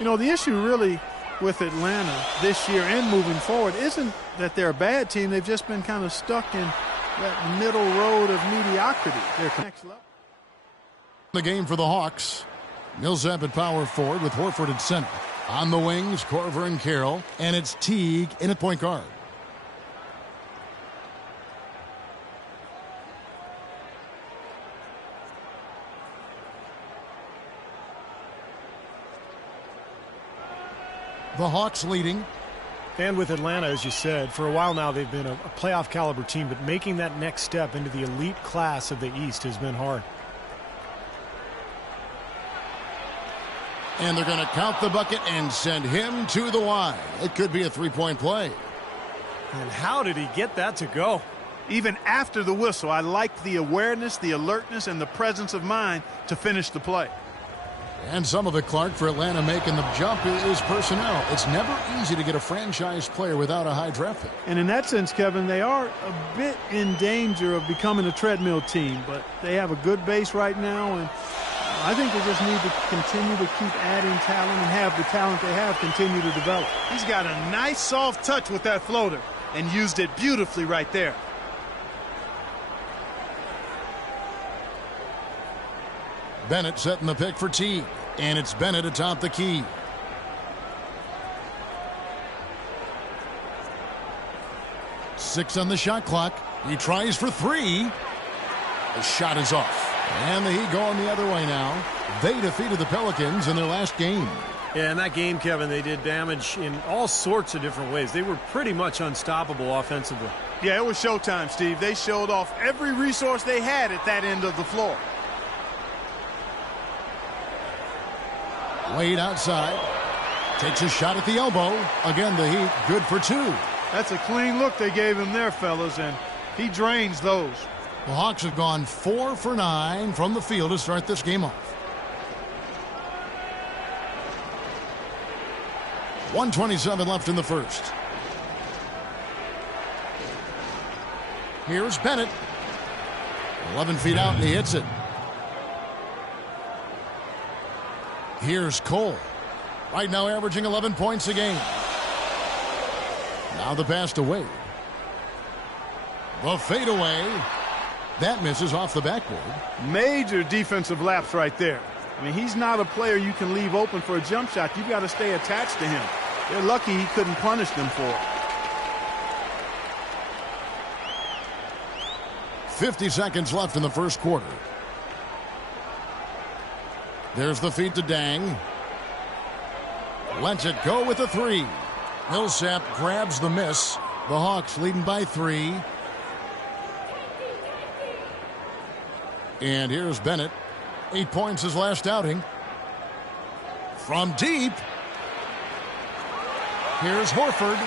You know, the issue really with Atlanta this year and moving forward isn't that they're a bad team. They've just been kind of stuck in that middle road of mediocrity. They're next level. The game for the Hawks. Millsap at power forward with Horford at center. On the wings, Korver and Carroll. And it's Teague in at point guard. The Hawks leading. And with Atlanta, as you said, for a while now they've been a playoff caliber team, but making that next step into the elite class of the East has been hard. And they're going to count the bucket and send him to the line. It could be a three-point play. And how did he get that to go? Even after the whistle, I like the awareness, the alertness, and the presence of mind to finish the play. And some of it, Clark, for Atlanta making the jump is personnel. It's never easy to get a franchise player without a high draft pick. And in that sense, Kevin, they are a bit in danger of becoming a treadmill team, but they have a good base right now, and I think they just need to continue to keep adding talent and have the talent they have continue to develop. He's got a nice soft touch with that floater and used it beautifully right there. Bennett setting the pick for Teague, and it's Bennett atop the key. Six on the shot clock. He tries for three. The shot is off. And the Heat going the other way now. They defeated the Pelicans in their last game. Yeah, in that game, Kevin, they did damage in all sorts of different ways. They were pretty much unstoppable offensively. Yeah, it was showtime, Steve. They showed off every resource they had at that end of the floor. Wade outside. Takes a shot at the elbow. Again, the Heat good for two. That's a clean look they gave him there, fellas, and he drains those. The Hawks have gone 4 for 9 from the field to start this game off. 1:27 left in the first. Here's Bennett. 11 feet out, and he hits it. Here's Cole. Right now averaging 11 points a game. Now the pass to Wade. The fadeaway. That misses off the backboard. Major defensive lapse right there. I mean, he's not a player you can leave open for a jump shot. You've got to stay attached to him. They're lucky he couldn't punish them for it. 50 seconds left in the first quarter. There's the feed to Dang. Lets it go with a three. Millsap grabs the miss. The Hawks leading by 3. And here's Bennett. 8 points his last outing. From deep. Here's Horford.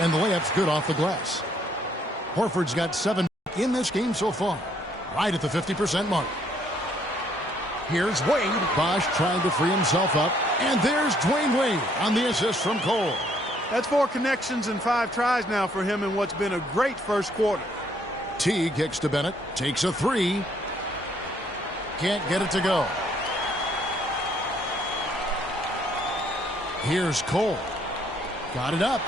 And the layup's good off the glass. Horford's got 7 in this game so far. Right at the 50% mark. Here's Wade. Bosh trying to free himself up. And there's Dwayne Wade on the assist from Cole. That's 4 connections and 5 tries now for him in what's been a great first quarter. Teague kicks to Bennett. Takes a 3. Can't get it to go. Here's Cole. Got it up.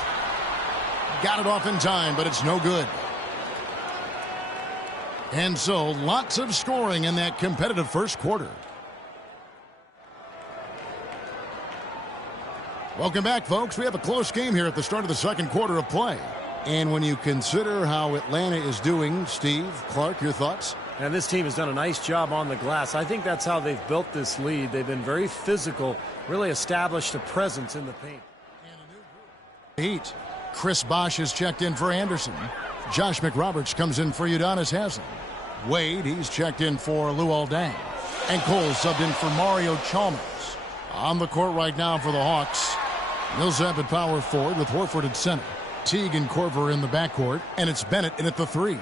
Got it off in time, but it's no good. And so, lots of scoring in that competitive first quarter. Welcome back, folks. We have a close game here at the start of the second quarter of play. And when you consider how Atlanta is doing, Steve, Clark, your thoughts? And this team has done a nice job on the glass. I think that's how they've built this lead. They've been very physical, really established a presence in the paint. Heat. Chris Bosh has checked in for Anderson. Josh McRoberts comes in for Udonis Haslem. Wade, he's checked in for Luol Deng. And Cole subbed in for Mario Chalmers. On the court right now for the Hawks. Millsap at power forward with Horford at center. Teague and Korver in the backcourt. And it's Bennett in at the 3.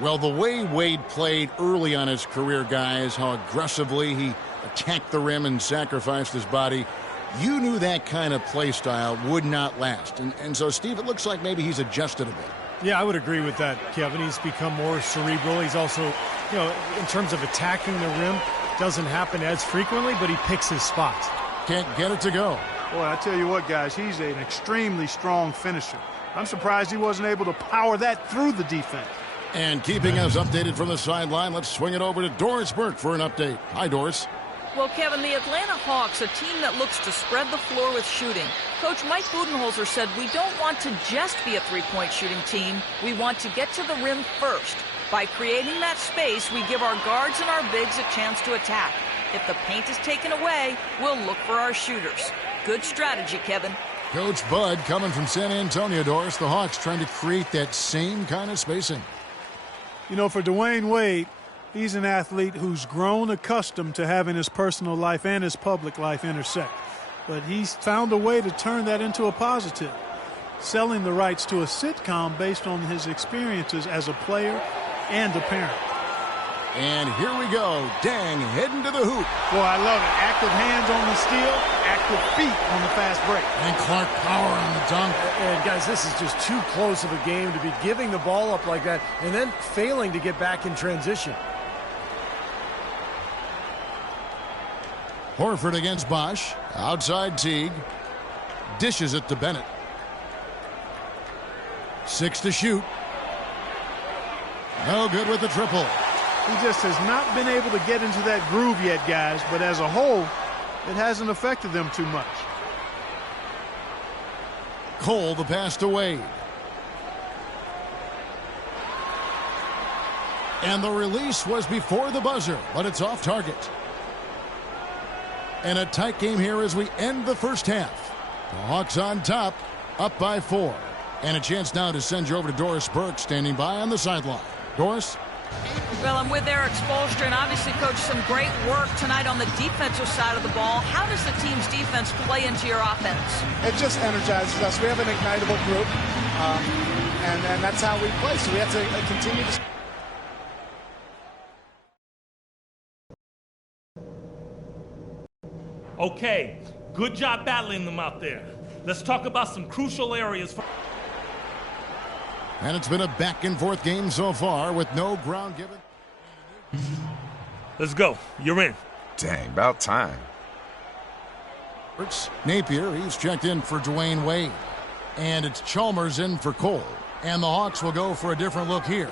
Well, the way Wade played early on his career, guys, how aggressively he attacked the rim and sacrificed his body, you knew that kind of play style would not last. And so, Steve, it looks like maybe he's adjusted a bit. Yeah, I would agree with that, Kevin. He's become more cerebral. He's also, in terms of attacking the rim, doesn't happen as frequently, but he picks his spots. can't get it to go. Boy, I tell you what, guys, he's an extremely strong finisher. I'm surprised he wasn't able to power that through the defense. And keeping us updated from the sideline, let's swing it over to Doris Burke for an update. Hi, Doris. Well, Kevin, the Atlanta Hawks, a team that looks to spread the floor with shooting. Coach Mike Budenholzer said, we don't want to just be a three-point shooting team. We want to get to the rim first. By creating that space, we give our guards and our bigs a chance to attack. If the paint is taken away, we'll look for our shooters. Good strategy, Kevin. Coach Bud coming from San Antonio, Doris. The Hawks trying to create that same kind of spacing. You know, for Dwayne Wade, he's an athlete who's grown accustomed to having his personal life and his public life intersect. But he's found a way to turn that into a positive, selling the rights to a sitcom based on his experiences as a player and a parent. And here we go. Dang heading to the hoop. Boy, I love it. Active hands on the steal, active feet on the fast break. And Clark Power on the dunk. And guys, this is just too close of a game to be giving the ball up like that and then failing to get back in transition. Horford against Bosch. Outside Teague. Dishes it to Bennett. 6 to shoot. No good with the triple. He just has not been able to get into that groove yet, guys, but as a whole, it hasn't affected them too much. Cole the pass to Wade. And the release was before the buzzer, but it's off target. And a tight game here as we end the first half. The Hawks on top, up by 4. And a chance now to send you over to Doris Burke standing by on the sideline. Doris? Well, I'm with Eric Spoelstra, and obviously, Coach, some great work tonight on the defensive side of the ball. How does the team's defense play into your offense? It just energizes us. We have an ignitable group, and that's how we play. So we have to continue to... Okay, good job battling them out there. Let's talk about some crucial areas. And it's been a back-and-forth game so far with no ground given. Let's go. You're in. Dang, about time. Napier, he's checked in for Dwayne Wade. And it's Chalmers in for Cole. And the Hawks will go for a different look here.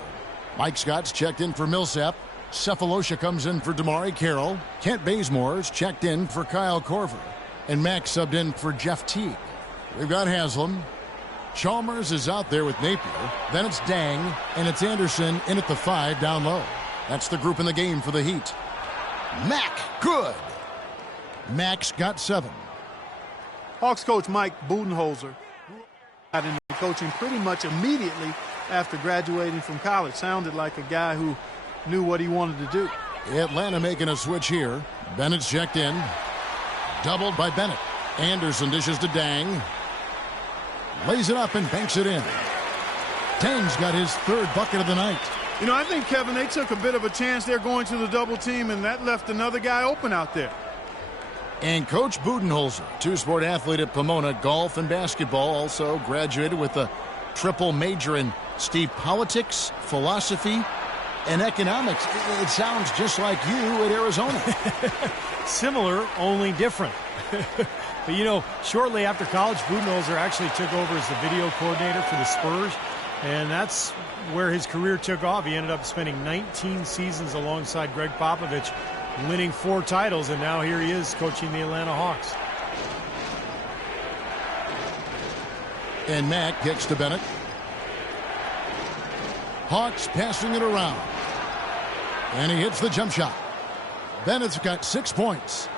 Mike Scott's checked in for Millsap. Cephalosha comes in for Damari Carroll. Kent Bazemore's checked in for Kyle Korver. And Max subbed in for Jeff Teague. We've got Haslam. Chalmers is out there with Napier. Then it's Dang, and it's Anderson in at the 5 down low. That's the group in the game for the Heat. Mack, good. Max got 7. Hawks coach Mike Budenholzer got into coaching pretty much immediately after graduating from college. Sounded like a guy who knew what he wanted to do. Atlanta making a switch here. Bennett's checked in. Doubled by Bennett. Anderson dishes to Dang. Lays it up and banks it in. Dang's got his 3rd bucket of the night. You know, I think, Kevin, they took a bit of a chance there going to the double team, and that left another guy open out there. And Coach Budenholzer, two-sport athlete at Pomona, golf and basketball, also graduated with a triple major in politics, philosophy, and economics. It sounds just like you at Arizona. Similar, only different. But, you know, shortly after college, Budenholzer actually took over as the video coordinator for the Spurs, and that's where his career took off. He ended up spending 19 seasons alongside Greg Popovich, winning 4 titles, and now here he is coaching the Atlanta Hawks. And Mack kicks to Bennett. Hawks passing it around. And he hits the jump shot. Bennett's got 6 points.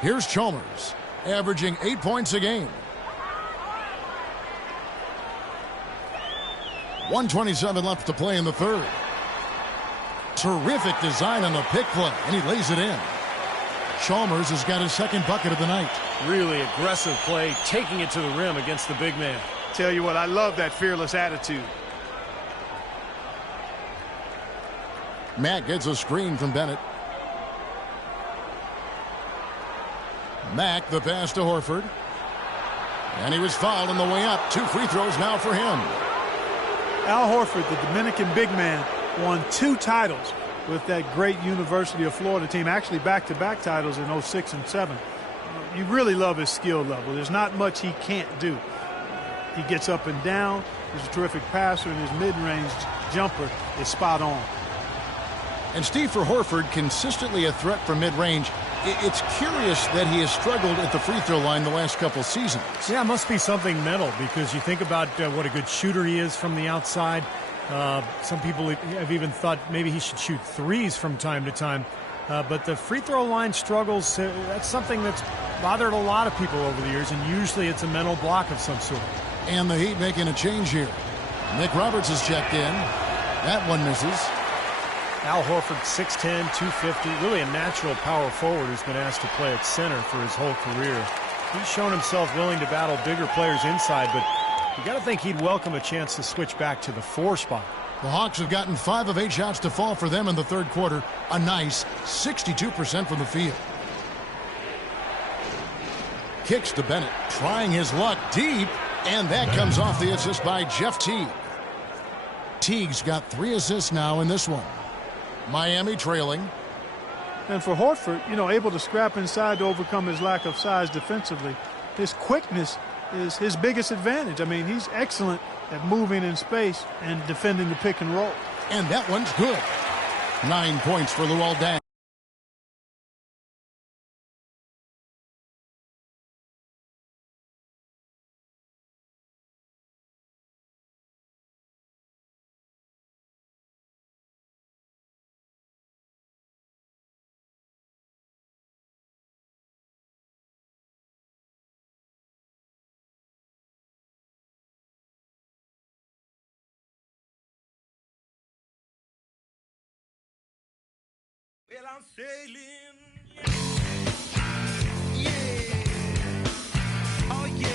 Here's Chalmers, averaging 8 points a game. 1:27 left to play in the 3rd. Terrific design on the pick play, and he lays it in. Chalmers has got his 2nd bucket of the night. Really aggressive play, taking it to the rim against the big man. Tell you what, I love that fearless attitude. Matt gets a screen from Bennett. Mack the pass to Horford. And he was fouled on the way up. 2 free throws now for him. Al Horford, the Dominican big man, won 2 titles with that great University of Florida team, actually back-to-back titles in 06 and 07. You really love his skill level. There's not much he can't do. He gets up and down. He's a terrific passer, and his mid-range jumper is spot on. And Steve, for Horford, consistently a threat from mid-range. It's curious that he has struggled at the free throw line the last couple seasons. Yeah, it must be something mental, because you think about what a good shooter he is from the outside. Some people have even thought maybe he should shoot threes from time to time. But the free throw line struggles, that's something that's bothered a lot of people over the years, and usually it's a mental block of some sort. And the Heat making a change here. Nick Roberts is checked in. That one misses. Al Horford, 6'10", 250, really a natural power forward who's been asked to play at center for his whole career. He's shown himself willing to battle bigger players inside, but you got to think he'd welcome a chance to switch back to the 4 spot. The Hawks have gotten 5 of 8 shots to fall for them in the third quarter. A nice 62% from the field. Kicks to Bennett, trying his luck deep, and that comes off the assist by Jeff Teague. Teague's got 3 assists now in this one. Miami trailing. And for Horford, able to scrap inside to overcome his lack of size defensively. His quickness is his biggest advantage. I mean, he's excellent at moving in space and defending the pick and roll. And that one's good. 9 points for Luol Deng. Well, I'm sailing. Oh, yeah.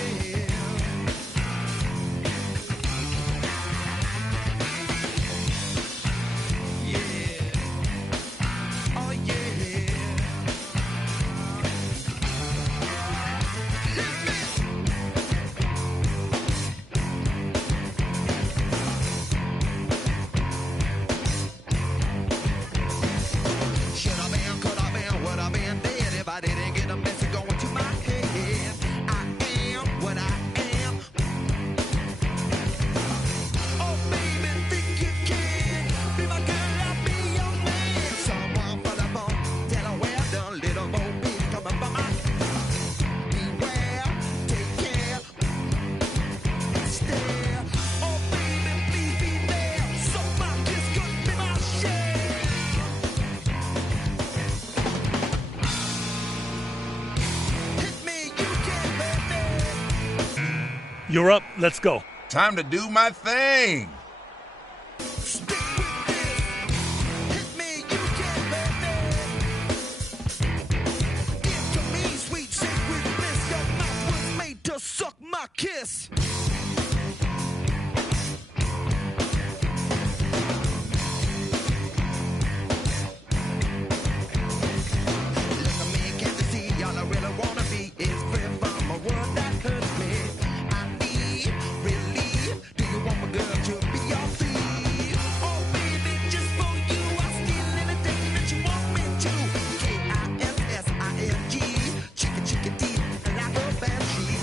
Yeah. Oh, yeah. I didn't get a message going to my head. I am what I am. Oh, baby, think you can be my girl, I'll be your man. Someone for the phone, tell her well done, little more baby coming from my. Beware, take care, stare. Oh, baby, please be there. So my kiss could be my share. You're up. Let's go. Time to do my thing. Stick with this. Hit me, you can, baby. Give to me, sweet sacred bliss. Your mouth was made to suck my kiss. Look at me, can't you see? All I really wanna be is free from a world that hurts me. Do you want my girl to be your thief? Oh, baby, just for you, I'll steal anything that you want me to. Kissing, chicken teeth, and I go bad sheep.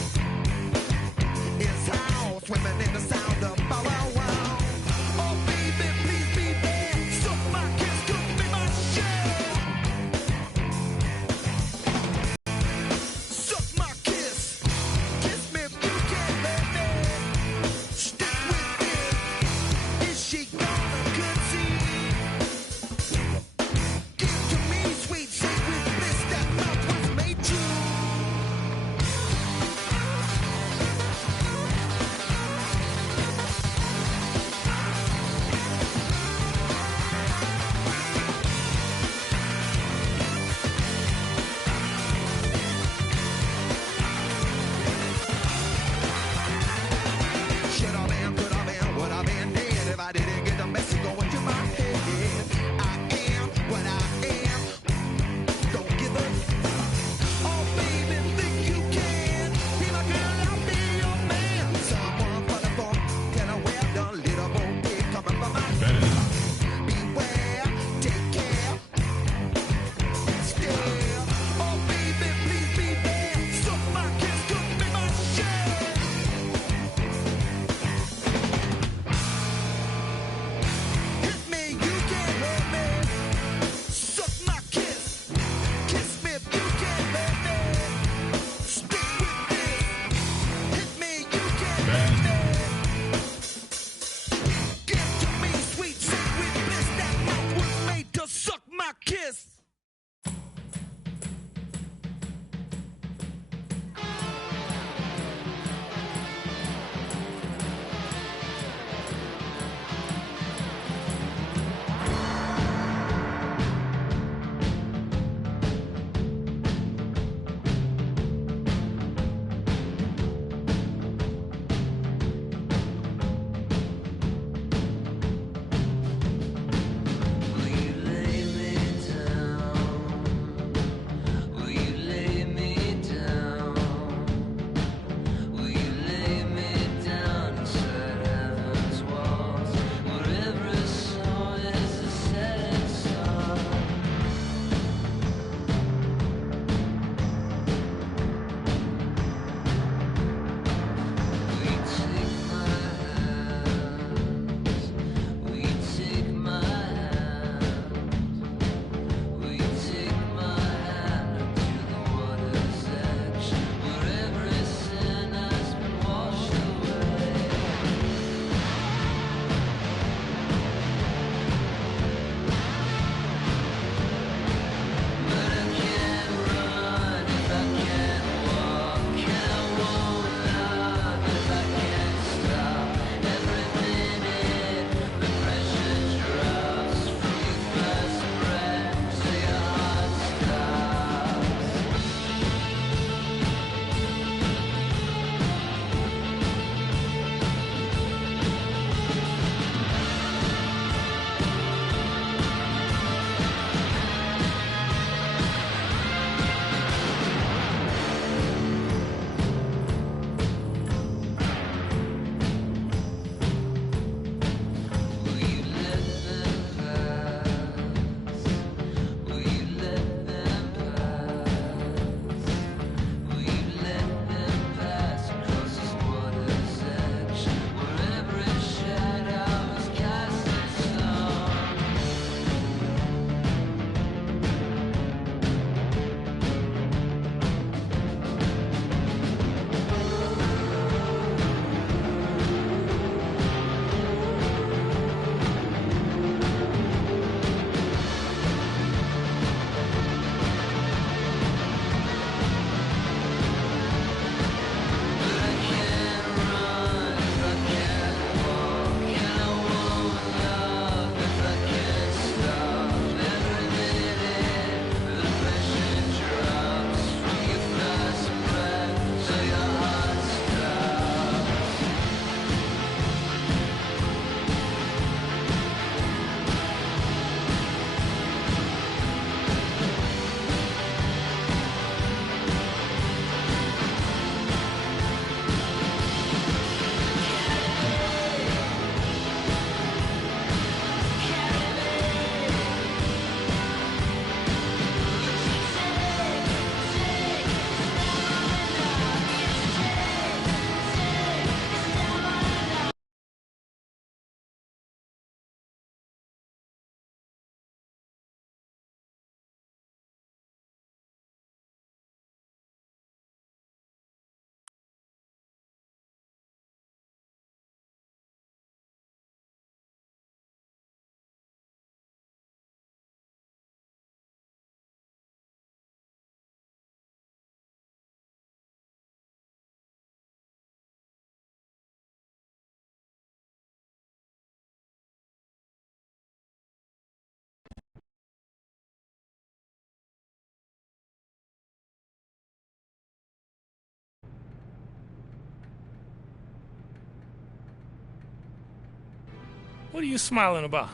What are you smiling about?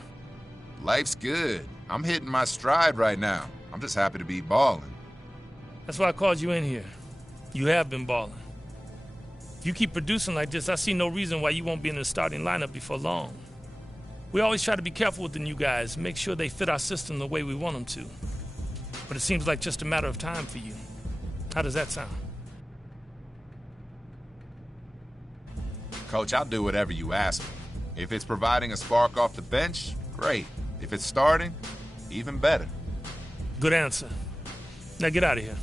Life's good. I'm hitting my stride right now. I'm just happy to be balling. That's why I called you in here. You have been balling. If you keep producing like this, I see no reason why you won't be in the starting lineup before long. We always try to be careful with the new guys, make sure they fit our system the way we want them to. But it seems like just a matter of time for you. How does that sound? Coach, I'll do whatever you ask me. If it's providing a spark off the bench, great. If it's starting, even better. Good answer. Now get out of here.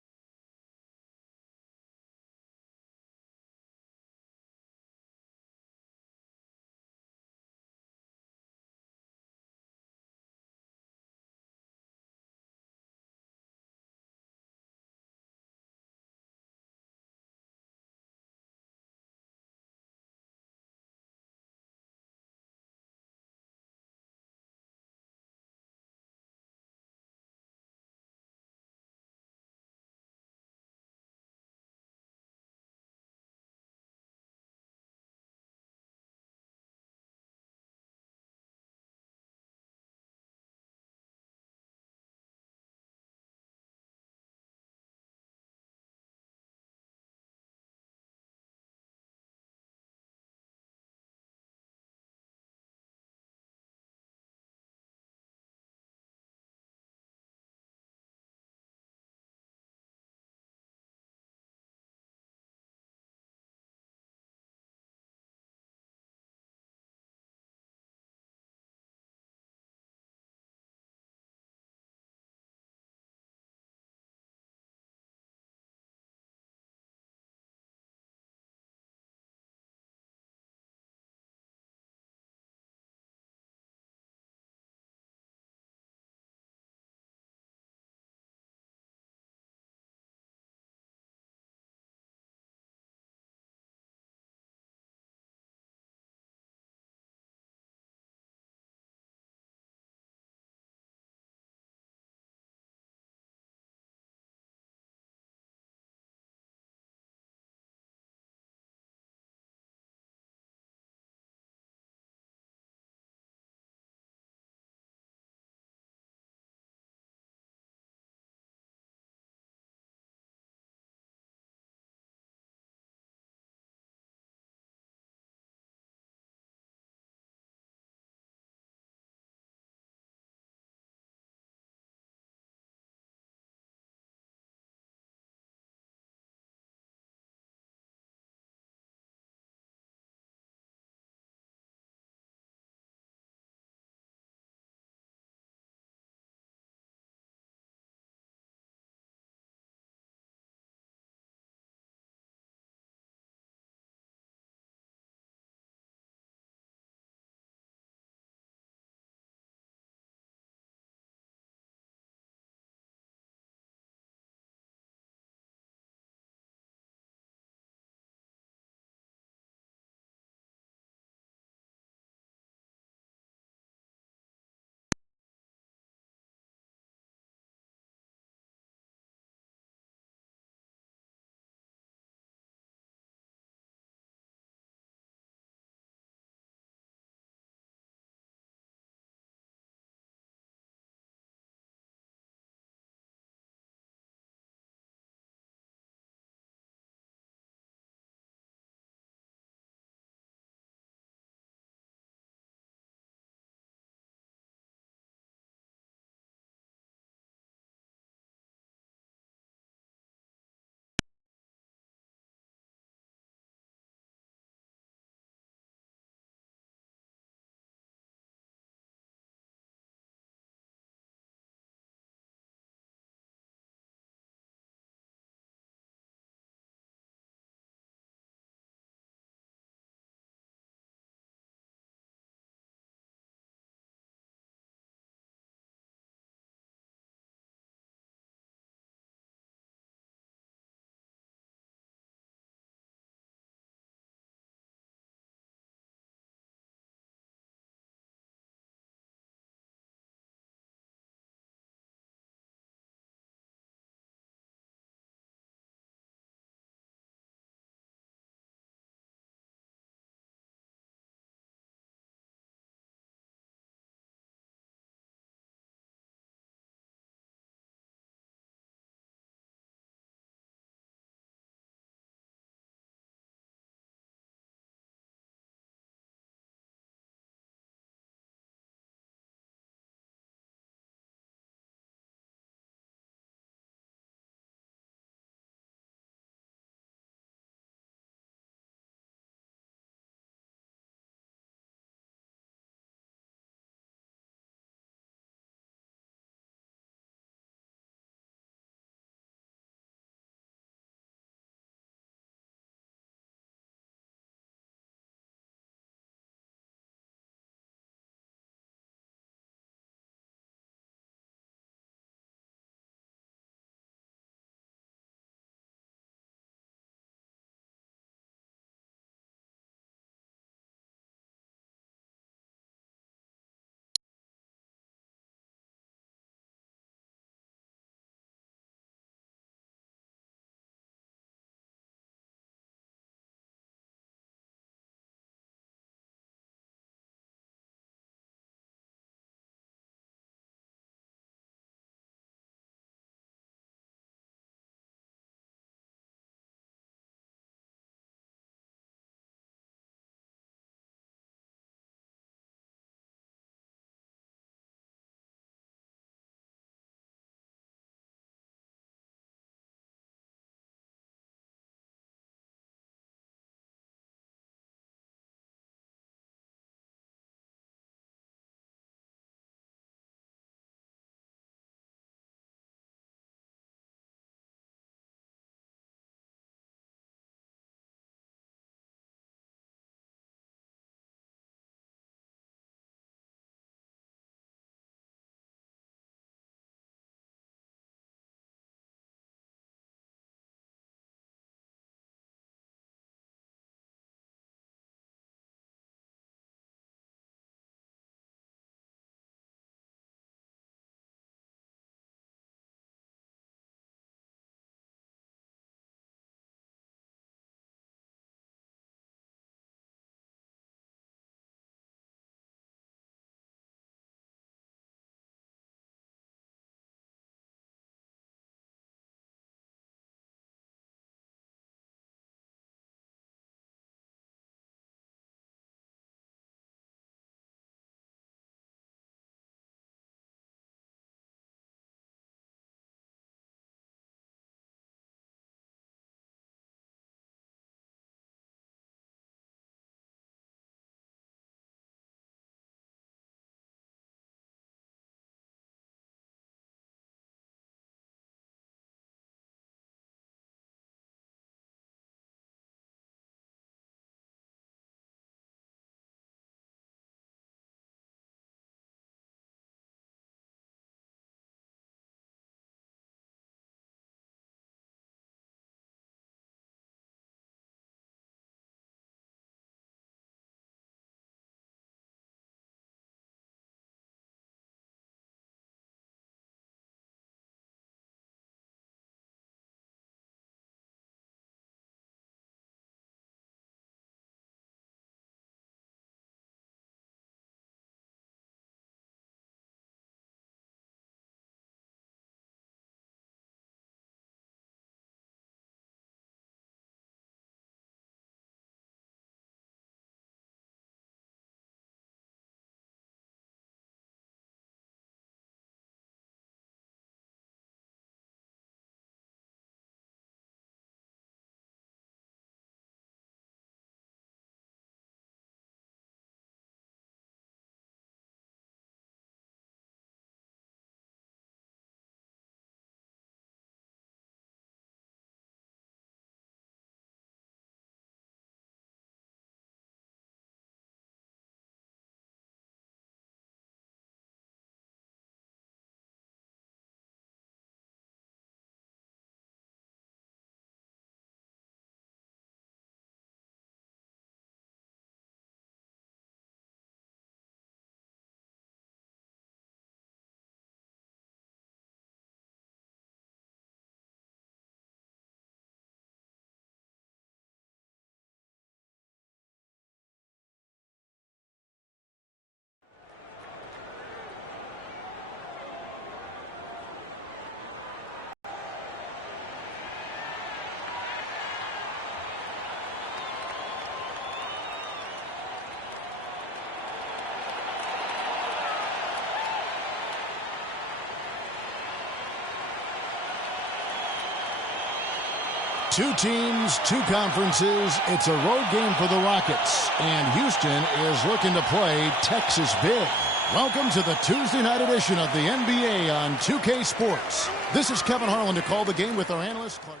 Two teams, two conferences. It's a road game for the Rockets, and Houston is looking to play Texas big. Welcome to the Tuesday night edition of the NBA on 2K Sports. This is Kevin Harlan to call the game with our analyst, Clark.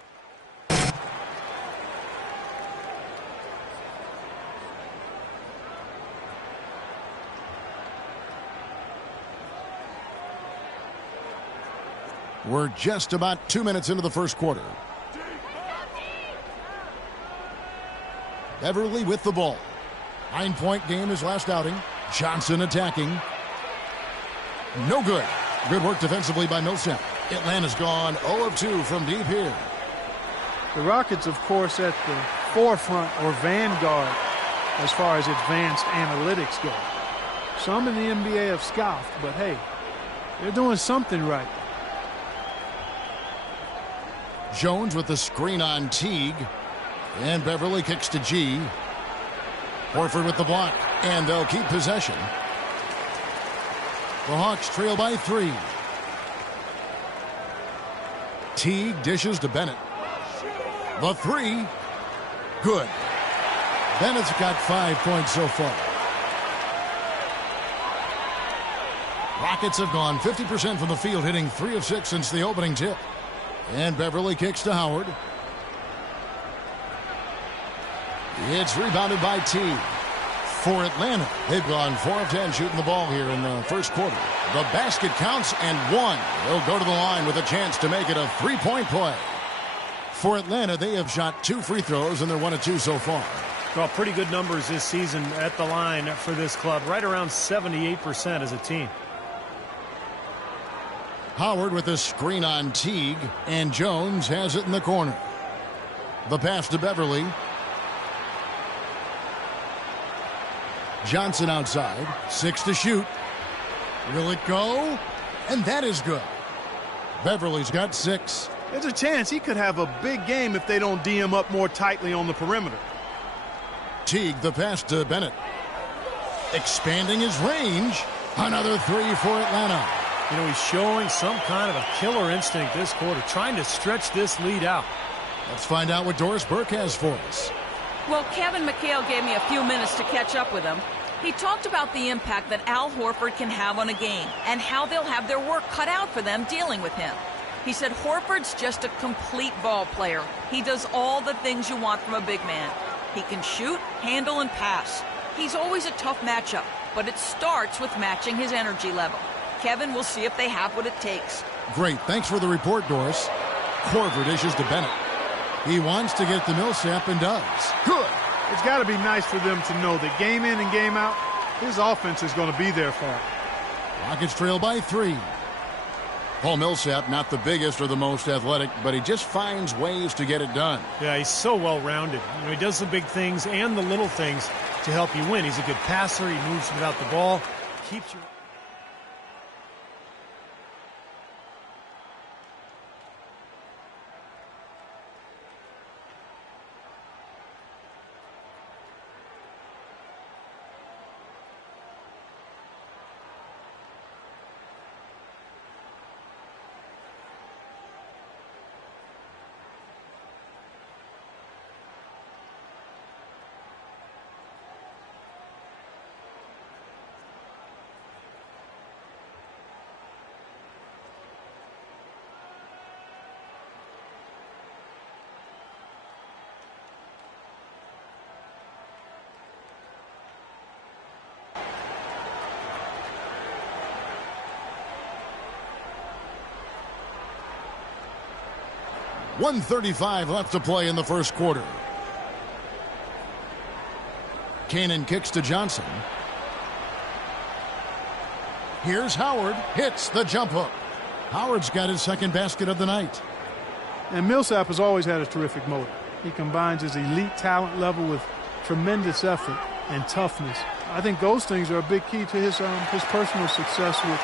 We're just about 2 minutes into the first quarter. Beverly with the ball. 9-point game his last outing. Johnson attacking. No good. Good work defensively by Millsap. Atlanta's gone 0 of 2 from deep here. The Rockets, of course, at the forefront or vanguard as far as advanced analytics go. Some in the NBA have scoffed, but hey, they're doing something right. Jones with the screen on Teague. And Beverly kicks to G. Horford with the block. And they'll keep possession. The Hawks trail by 3. Teague dishes to Bennett. The 3. Good. Bennett's got 5 points so far. Rockets have gone 50% from the field, hitting 3 of 6 since the opening tip. And Beverly kicks to Howard. It's rebounded by Teague. For Atlanta, they've gone 4 of 10 shooting the ball here in the first quarter. The basket counts and 1. They'll go to the line with a chance to make it a 3-point play. For Atlanta, they have shot 2 free throws and they're 1 of 2 so far. Well, pretty good numbers this season at the line for this club. Right around 78% as a team. Howard with a screen on Teague, and Jones has it in the corner. The pass to Beverly. Johnson outside. 6 to shoot. Will it go? And that is good. Beverly's got 6. There's a chance he could have a big game if they don't D him up more tightly on the perimeter. Teague, the pass to Bennett. Expanding his range. Another 3 for Atlanta. You know, he's showing some kind of a killer instinct this quarter, trying to stretch this lead out. Let's find out what Doris Burke has for us. Well, Kevin McHale gave me a few minutes to catch up with him. He talked about the impact that Al Horford can have on a game and how they'll have their work cut out for them dealing with him. He said Horford's just a complete ball player. He does all the things you want from a big man. He can shoot, handle, and pass. He's always a tough matchup, but it starts with matching his energy level. Kevin, we'll see if they have what it takes. Great. Thanks for the report, Doris. Korver dishes to Bennett. He wants to get to Millsap and does. Good. It's got to be nice for them to know that game in and game out, his offense is going to be there for him. Rockets trail by 3. Paul Millsap, not the biggest or the most athletic, but he just finds ways to get it done. Yeah, he's so well-rounded. You know, he does the big things and the little things to help you win. He's a good passer. He moves without the ball. Keeps you... .135 left to play in the first quarter. Canaan kicks to Johnson. Here's Howard. Hits the jump hook. Howard's got his second basket of the night. And Millsap has always had a terrific motor. He combines his elite talent level with tremendous effort and toughness. I think those things are a big key to his personal success, which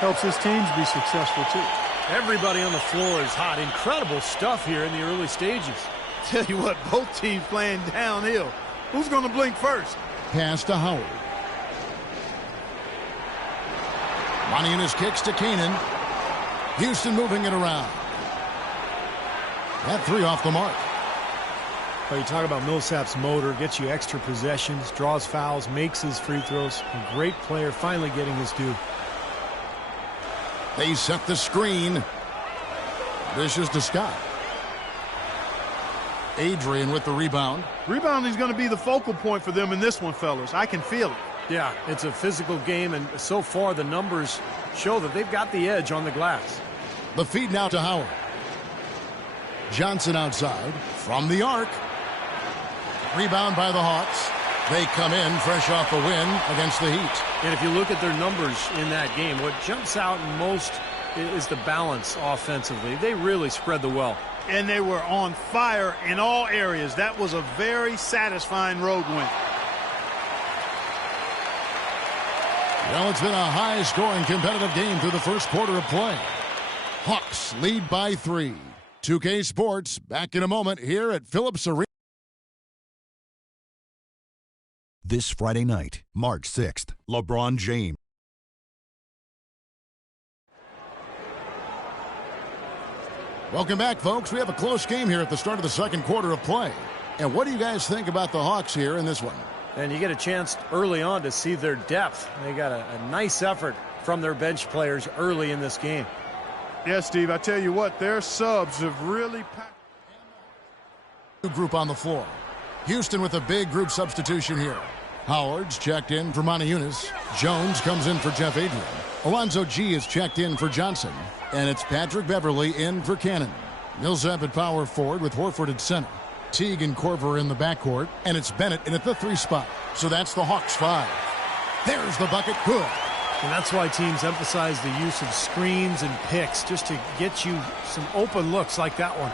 helps his teams be successful too. Everybody on the floor is hot. Incredible stuff here in the early stages. Tell you what, both teams playing downhill. Who's going to blink first? Pass to Howard. Money in his kicks to Canaan. Houston moving it around. That 3 off the mark. Well, you talk about Millsap's motor, gets you extra possessions, draws fouls, makes his free throws. A great player, finally getting his due. They set the screen. Dishes to Scott. Adrian with the rebound. Rebounding is going to be the focal point for them in this one, fellas. I can feel it. Yeah, it's a physical game, and so far the numbers show that they've got the edge on the glass. The feed now to Howard. Johnson outside from the arc. Rebound by the Hawks. They come in fresh off the win against the Heat. And if you look at their numbers in that game, what jumps out most is the balance offensively. They really spread the wealth. And they were on fire in all areas. That was a very satisfying road win. Well, it's been a high-scoring competitive game through the first quarter of play. Hawks lead by 3. 2K Sports back in a moment here at Phillips Arena. This Friday night, March 6th, LeBron James. Welcome back, folks. We have a close game here at the start of the second quarter of play. And what do you guys think about the Hawks here in this one? And you get a chance early on to see their depth. They got a nice effort from their bench players early in this game. Yeah, Steve, I tell you what, their subs have really packed. Group on the floor. Houston with a big group substitution here. Howard's checked in for Monty Eunice. Jones comes in for Jeff Adrian. Alonzo G is checked in for Johnson. And it's Patrick Beverly in for Cannon. Millsap at power forward with Horford at center. Teague and Korver in the backcourt. And it's Bennett in at the 3 spot. So that's the Hawks 5. There's the bucket. Good. And that's why teams emphasize the use of screens and picks, just to get you some open looks like that one.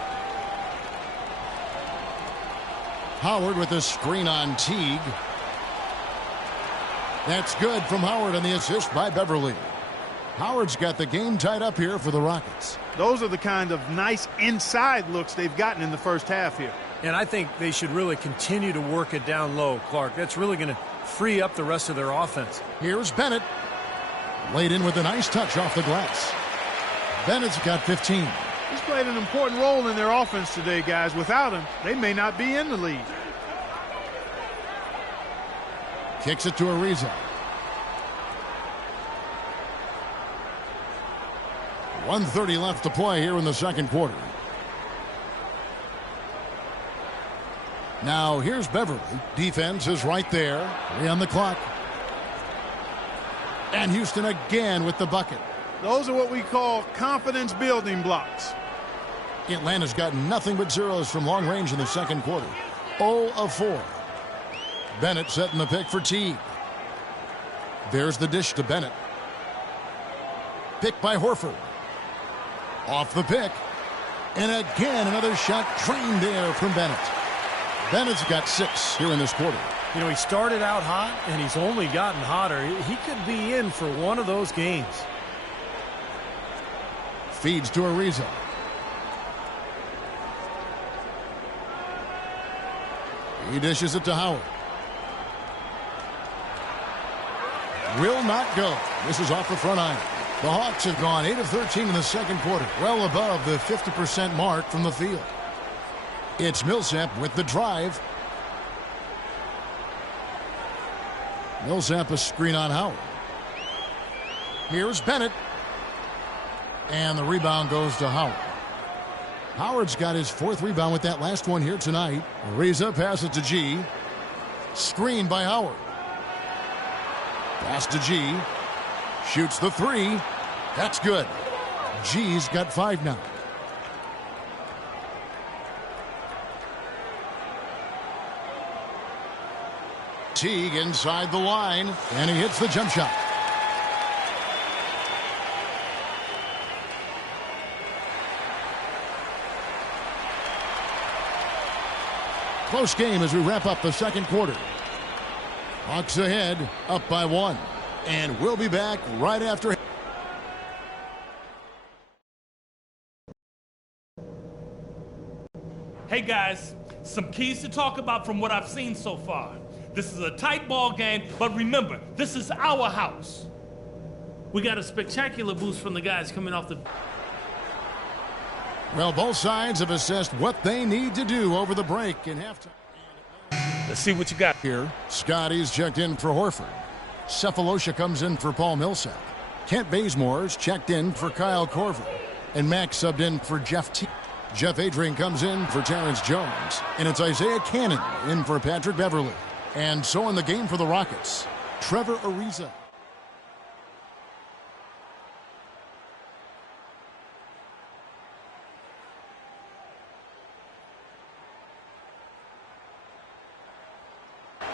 Howard with a screen on Teague. That's good from Howard, and the assist by Beverly. Howard's got the game tied up here for the Rockets. Those are the kind of nice inside looks they've gotten in the first half here. And I think they should really continue to work it down low, Clark. That's really going to free up the rest of their offense. Here's Bennett. Laid in with a nice touch off the glass. Bennett's got 15. He's played an important role in their offense today, guys. Without him, they may not be in the lead. Kicks it to Ariza. 1:30 left to play here in the second quarter. Now here's Beverly. Defense is right there. 3 on the clock. And Houston again with the bucket. Those are what we call confidence building blocks. Atlanta's got nothing but zeros from long range in the second quarter. 0 of 4. Bennett setting the pick for Teague. There's the dish to Bennett. Pick by Horford. Off the pick. And again, another shot trained there from Bennett. Bennett's got 6 here in this quarter. You know, he started out hot, and he's only gotten hotter. He could be in for one of those games. Feeds to Ariza. He dishes it to Howard. Will not go. This is off the front iron. The Hawks have gone 8 of 13 in the second quarter, well above the 50% mark from the field. It's Millsap with the drive. Millsap a screen on Howard. Here's Bennett. And the rebound goes to Howard. Howard's got his 4th rebound with that last one here tonight. Ariza passes to G. Screen by Howard. Pass to G. Shoots the 3. That's good. G's got 5 now. Teague inside the line, and he hits the jump shot. Close game as we wrap up the second quarter. Hawks ahead, up by 1. And we'll be back right after. Hey guys, some keys to talk about from what I've seen so far. This is a tight ball game, but remember, this is our house. We got a spectacular boost from the guys coming off the... Well, both sides have assessed what they need to do over the break in halftime. Let's see what you got Here, Scotty's checked in for Horford. Cephalosha comes in for Paul Millsap. Kent Bazemore's checked in for Kyle Korver. And Max subbed in for Jeff T. Jeff Adrian comes in for Terrence Jones. And it's Isaiah Cannon in for Patrick Beverly. And so in the game for the Rockets, Trevor Ariza.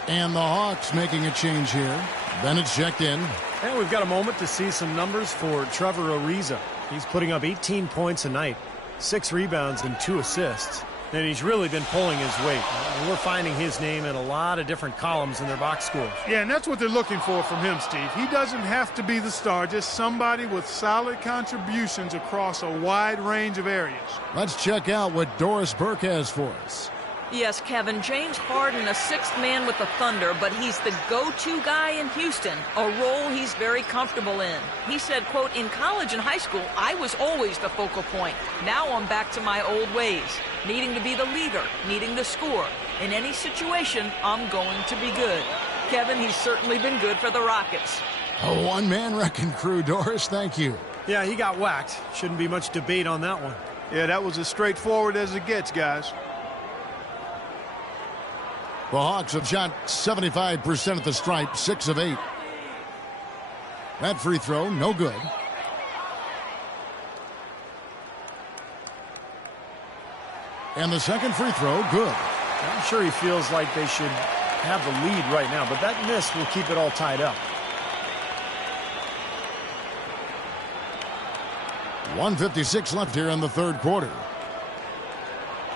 And the Hawks making a change here. Bennett's checked in. And we've got a moment to see some numbers for Trevor Ariza. He's putting up 18 points a night, 6 rebounds and 2 assists. And he's really been pulling his weight. And we're finding his name in a lot of different columns in their box scores. Yeah, and that's what they're looking for from him, Steve. He doesn't have to be the star, just somebody with solid contributions across a wide range of areas. Let's check out what Doris Burke has for us. Yes, Kevin, James Harden, a sixth man with the Thunder, but he's the go-to guy in Houston, a role he's very comfortable in. He said, quote, in college and high school, I was always the focal point. Now I'm back to my old ways, needing to be the leader, needing to score. In any situation, I'm going to be good. Kevin, he's certainly been good for the Rockets. A one-man wrecking crew, Doris. Thank you. Yeah, he got whacked. Shouldn't be much debate on that one. Yeah, that was as straightforward as it gets, guys. The Hawks have shot 75% at the stripe, 6 of 8. That free throw, no good. And the second free throw, good. I'm sure he feels like they should have the lead right now, but that miss will keep it all tied up. 1:56 left here in the third quarter.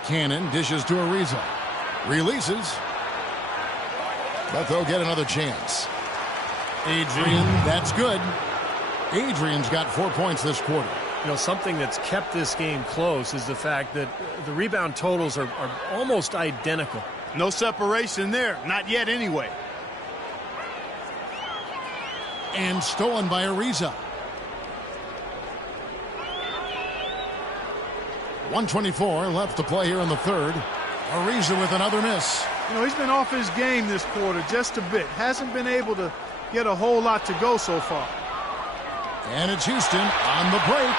Cannon dishes to Ariza. Releases. But they'll get another chance. Adrian, that's good. Adrian's got 4 points this quarter. You know, something that's kept this game close is the fact that the rebound totals are almost identical. No separation there. Not yet, anyway. And stolen by Ariza. 1:24 left to play here in the third. Ariza with another miss. You know, he's been off his game this quarter just a bit. Hasn't been able to get a whole lot to go so far. And it's Houston on the break.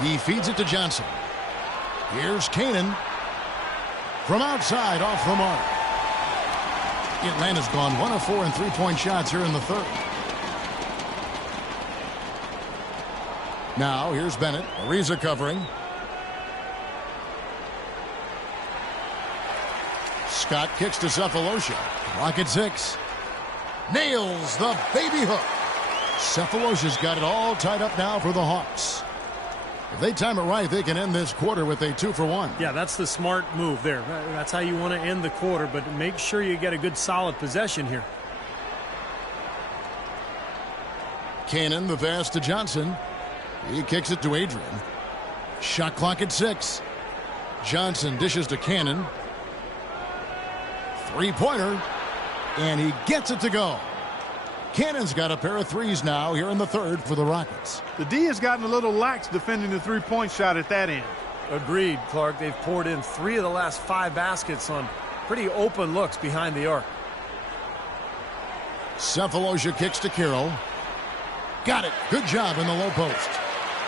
He feeds it to Johnson. Here's Canaan. From outside, off the mark. Atlanta's gone 1 of 4 in three-point shots here in the third. Now, here's Bennett. Ariza covering. Scott kicks to Cephalosha. Rocket 6. Nails the baby hook. Cephalosha's got it all tied up now for the Hawks. If they time it right, they can end this quarter with a 2-for-1. Yeah, that's the smart move there. That's how you want to end the quarter, but make sure you get a good solid possession here. Cannon the pass to Johnson. He kicks it to Adrian. Shot clock at 6. Johnson dishes to Cannon. Three-pointer. And he gets it to go. Cannon's got a pair of threes now here in the third for the Rockets. The D has gotten a little lax defending the three-point shot at that end. Agreed, Clark. They've poured in 3 of the last 5 baskets on pretty open looks behind the arc. Cephalosha kicks to Carroll. Got it. Good job in the low post.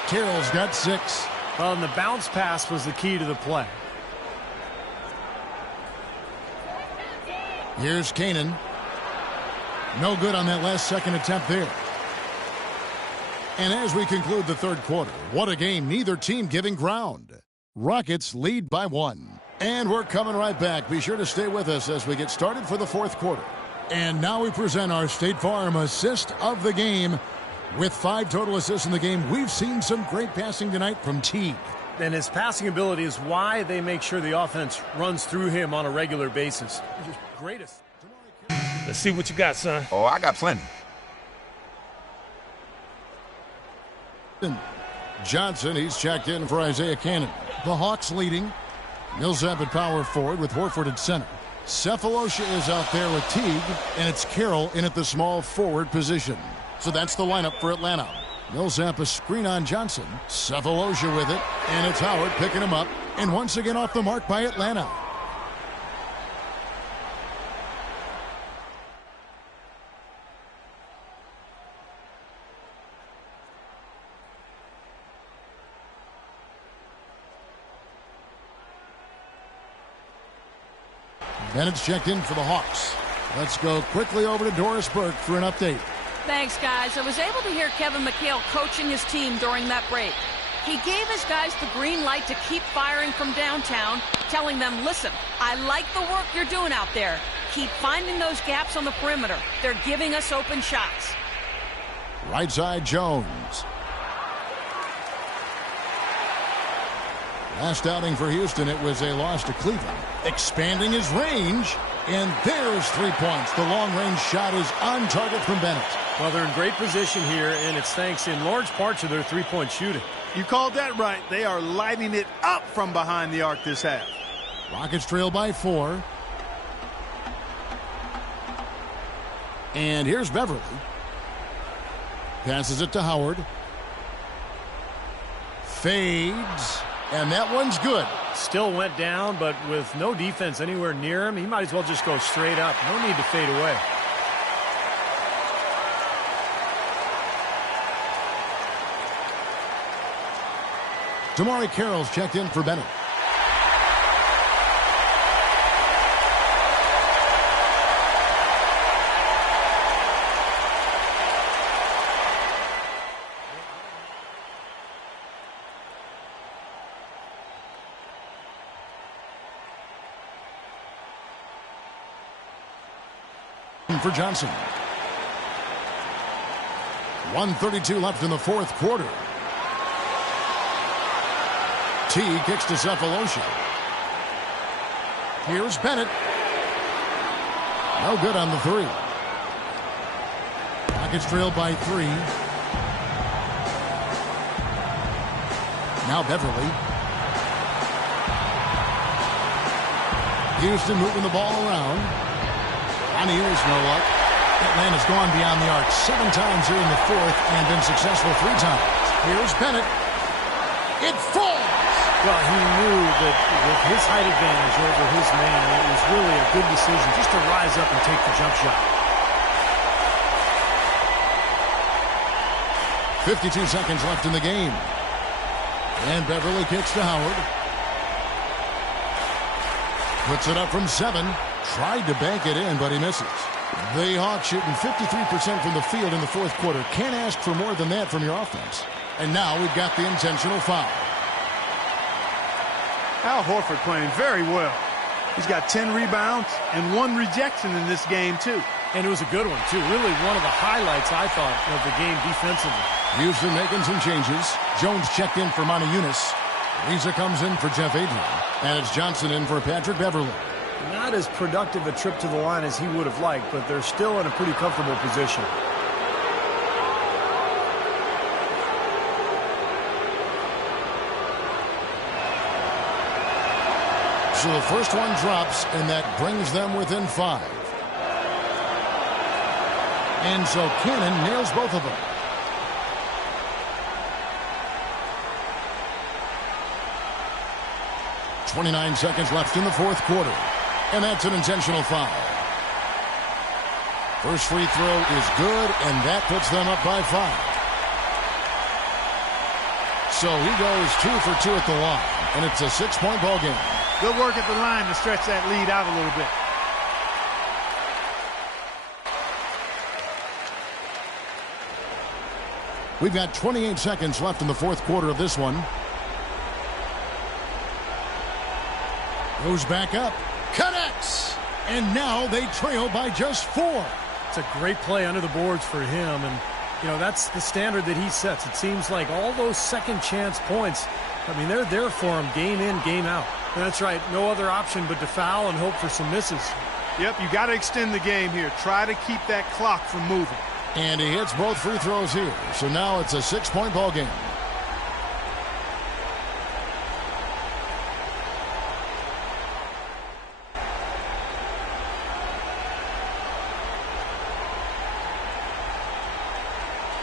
Carroll's got 6. Well, and the bounce pass was the key to the play. Here's Canaan. No good on that last second attempt there. And as we conclude the third quarter, what a game, neither team giving ground. Rockets lead by 1. And we're coming right back. Be sure to stay with us as we get started for the fourth quarter. And now we present our State Farm assist of the game. With 5 total assists in the game, we've seen some great passing tonight from Teague. And his passing ability is why they make sure the offense runs through him on a regular basis. Just greatest. Let's see what you got, son. Oh, I got plenty. Johnson, he's checked in for Isaiah Cannon. The Hawks leading. Millsap at power forward with Horford at center. Cephalosha is out there with Teague, and it's Carroll in at the small forward position. So that's the lineup for Atlanta. Millsap a screen on Johnson. Cephalosha with it, and it's Howard picking him up, and once again off the mark by Atlanta. Bennett's checked in for the Hawks. Let's go quickly over to Doris Burke for an update. Thanks, guys. I was able to hear Kevin McHale coaching his team during that break. He gave his guys the green light to keep firing from downtown, telling them, listen, I like the work you're doing out there. Keep finding those gaps on the perimeter. They're giving us open shots. Right side, Jones. Last outing for Houston, it was a loss to Cleveland. Expanding his range, and there's 3 points. The long-range shot is on target from Bennett. Well, they're in great position here, and it's thanks in large part to their three-point shooting. You called that right. They are lighting it up from behind the arc this half. Rockets trail by 4. And here's Beverly. Passes it to Howard. Fades. And that one's good. Still went down, but with no defense anywhere near him, he might as well just go straight up. No need to fade away. Damari Carroll's checked in for Bennett. For Johnson. 1:32 left in the fourth quarter. T kicks to Cephalosha. Here's Bennett. No good on the 3. Rockets trailed by 3. Now Beverly. Houston moving the ball around. On the ears, no luck. Atlanta's gone beyond the arc 7 times here in the fourth and been successful 3 times. Here's Bennett. It falls! Well, he knew that with his height advantage over his man, it was really a good decision just to rise up and take the jump shot. 52 seconds left in the game. And Beverly kicks to Howard. Puts it up from 7. Tried to bank it in, but he misses. The Hawks shooting 53% from the field in the fourth quarter. Can't ask for more than that from your offense. And now we've got the intentional foul. Al Horford playing very well. He's got 10 rebounds and 1 rejection in this game, too. And it was a good one, too. Really one of the highlights, I thought, of the game defensively. Houston making some changes. Jones checked in for Monty Eunice. Lisa comes in for Jeff Adrian. And it's Johnson in for Patrick Beverly. Not as productive a trip to the line as he would have liked, but they're still in a pretty comfortable position. So the first one drops, and that brings them within 5. And so Cannon nails both of them. .29 seconds left in the fourth quarter. And that's an intentional foul. First free throw is good, and that puts them up by 5. So he goes 2 for 2 at the line, and it's a 6-point ball game. Good work at the line to stretch that lead out a little bit. We've got 28 seconds left in the fourth quarter of this one. Goes back up. Connects! And now they trail by just 4. It's a great play under the boards for him, and you know that's the standard that he sets. It seems like all those second chance points, I mean, they're there for him game in, game out. And that's right, no other option but to foul and hope for some misses. Yep, you got to extend the game here. Try to keep that clock from moving. And he hits both free throws here. So now it's a 6-point ball game.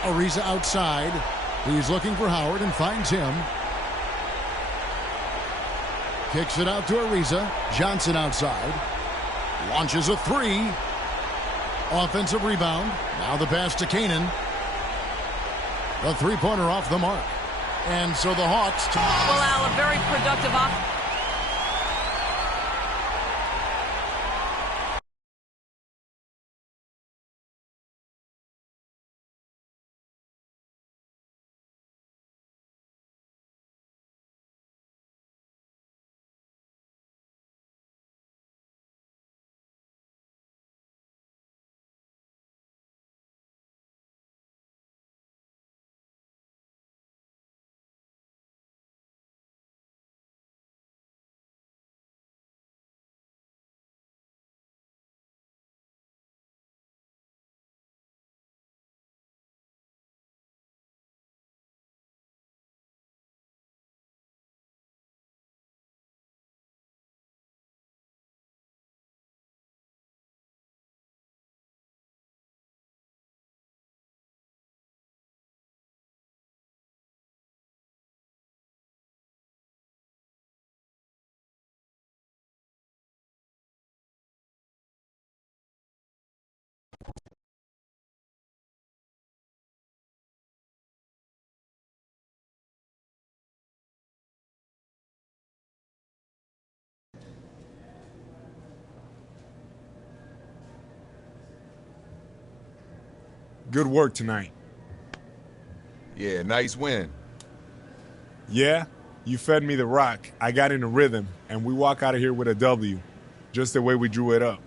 Ariza outside. He's looking for Howard and finds him. Kicks it out to Ariza. Johnson outside. Launches a three. Offensive rebound. Now the pass to Kanan. The three-pointer off the mark. And so the Hawks... Well, Al, a very productive Good work tonight. Yeah, nice win. Yeah, you fed me the rock. I got in a rhythm, and we walk out of here with a W, just the way we drew it up.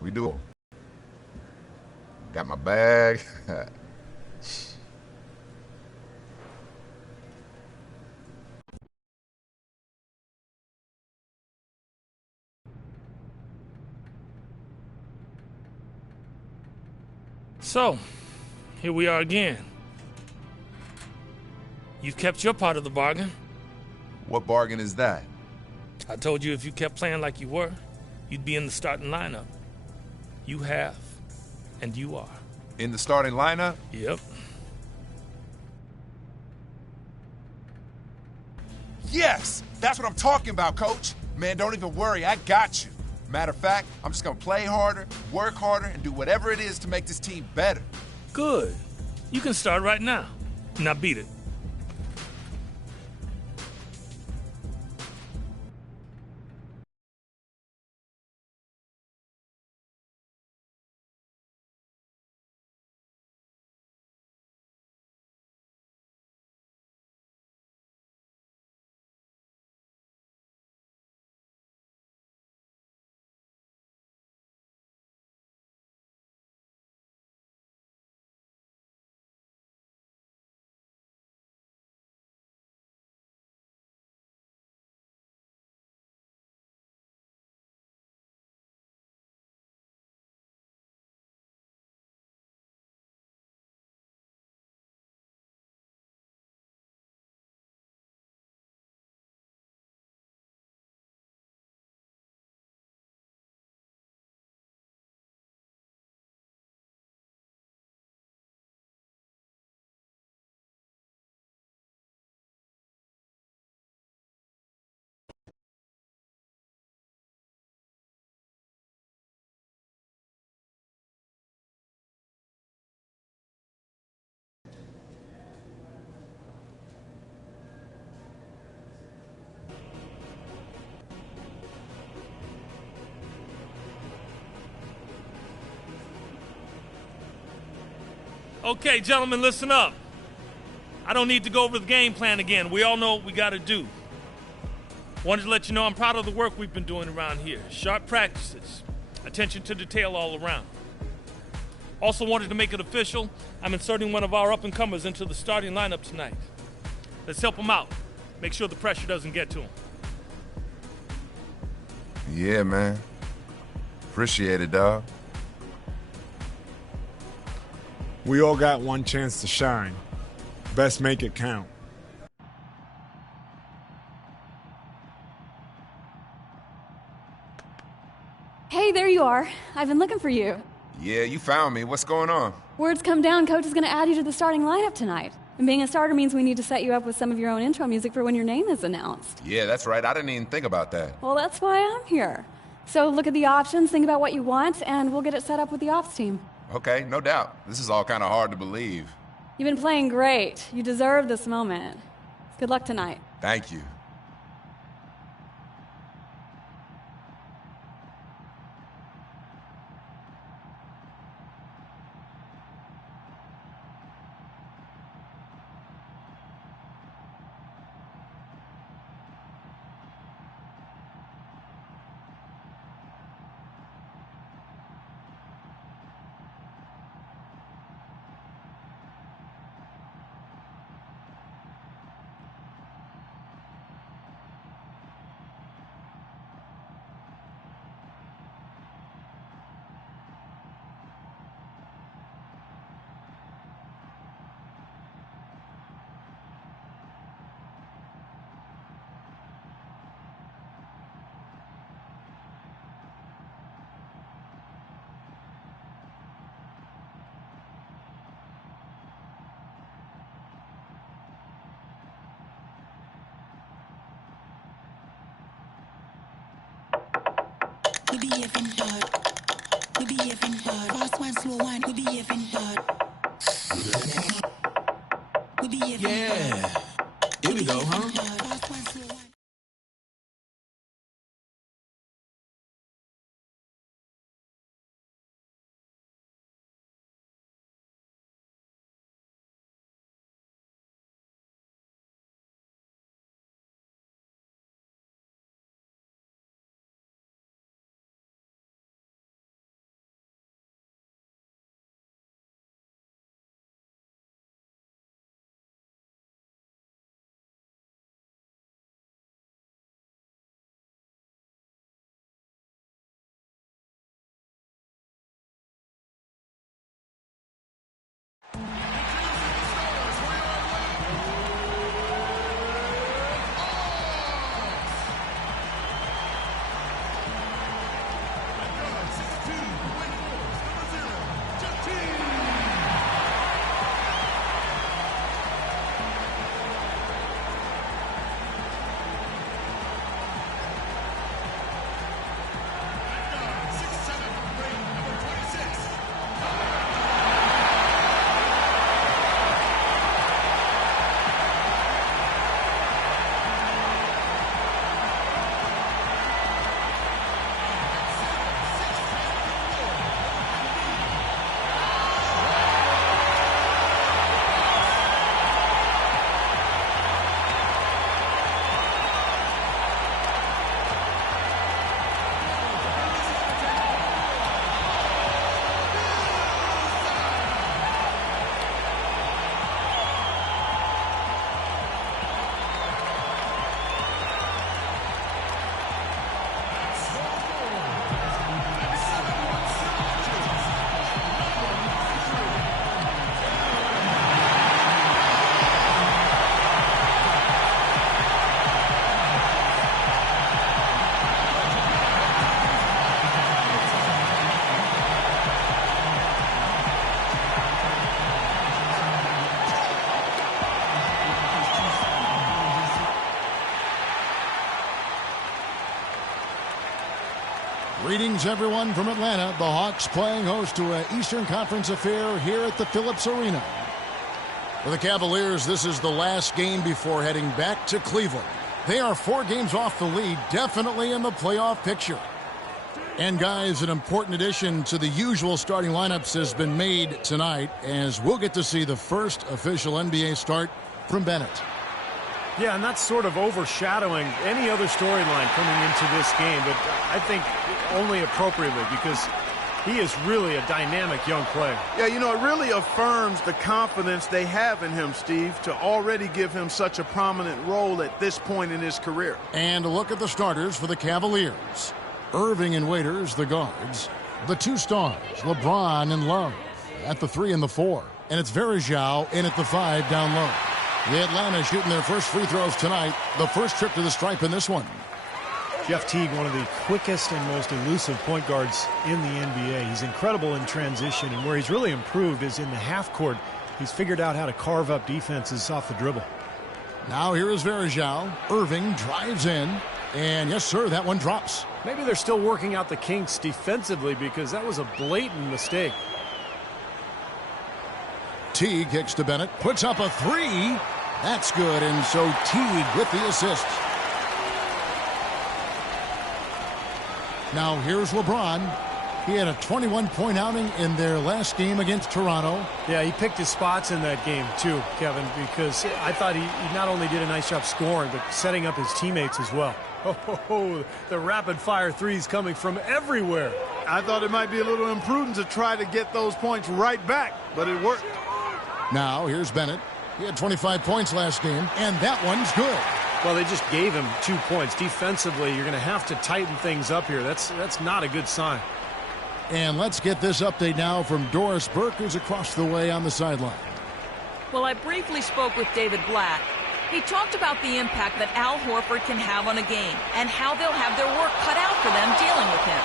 We do. Got my bag. So, here we are again. You've kept your part of the bargain. What bargain is that? I told you if you kept playing like you were, you'd be in the starting lineup. You have, and you are. In the starting lineup? Yep. Yes! That's what I'm talking about, Coach. Man, don't even worry. I got you. Matter of fact, I'm just going to play harder, work harder, and do whatever it is to make this team better. Good. You can start right now. Now beat it. Okay, gentlemen, listen up. I don't need to go over the game plan again. We all know what we got to do. Wanted to let you know I'm proud of the work we've been doing around here. Sharp practices, attention to detail all around. Also wanted to make it official. I'm inserting one of our up-and-comers into the starting lineup tonight. Let's help him out. Make sure the pressure doesn't get to him. Yeah, man. Appreciate it, dog. We all got one chance to shine. Best make it count. Hey, there you are. I've been looking for you. Yeah, you found me. What's going on? Word's come down, Coach is going to add you to the starting lineup tonight. And being a starter means we need to set you up with some of your own intro music for when your name is announced. Yeah, that's right. I didn't even think about that. Well, that's why I'm here. So look at the options, think about what you want, and we'll get it set up with the ops team. Okay, no doubt. This is all kind of hard to believe. You've been playing great. You deserve this moment. Good luck tonight. Thank you. We behaving hard. We behaving hard. Fast one, slow one. We behaving hard. We behaving hard. Here we go, huh? Fast one, slow one. Greetings, everyone, from Atlanta. The Hawks playing host to an Eastern Conference affair here at the Phillips Arena. For the Cavaliers, this is the last game before heading back to Cleveland. They are 4 games off the lead, definitely in the playoff picture. And, guys, an important addition to the usual starting lineups has been made tonight, as we'll get to see the first official NBA start from Bennett. Yeah, and that's sort of overshadowing any other storyline coming into this game, but I think only appropriately because he is really a dynamic young player. Yeah, you know, it really affirms the confidence they have in him, Steve, to already give him such a prominent role at this point in his career. And a look at the starters for the Cavaliers. Irving and Waiters, the guards. The 2 stars, LeBron and Love, at the 3 and the 4. And it's Varejao in at the 5 down low. The Atlanta shooting their first free throws tonight. The first trip to the stripe in this one. Jeff Teague, one of the quickest and most elusive point guards in the NBA. He's incredible in transition, and where he's really improved is in the half court. He's figured out how to carve up defenses off the dribble. Now here is Varejao. Irving drives in, and yes, sir, that one drops. Maybe they're still working out the kinks defensively because that was a blatant mistake. Teague kicks to Bennett, puts up a three. That's good, and so Teague with the assist. Now here's LeBron. He had a 21-point outing in their last game against Toronto. Yeah, he picked his spots in that game too, Kevin, because I thought he not only did a nice job scoring, but setting up his teammates as well. Oh, the rapid-fire threes coming from everywhere. I thought it might be a little imprudent to try to get those points right back, but it worked. Now here's Bennett. He had 25 points last game, and that one's good. Well, they just gave him 2 points. Defensively, you're going to have to tighten things up here. That's not a good sign. And let's get this update now from Doris Burke, who's across the way on the sideline. Well, I briefly spoke with David Blatt. He talked about the impact that Al Horford can have on a game and how they'll have their work cut out for them dealing with him.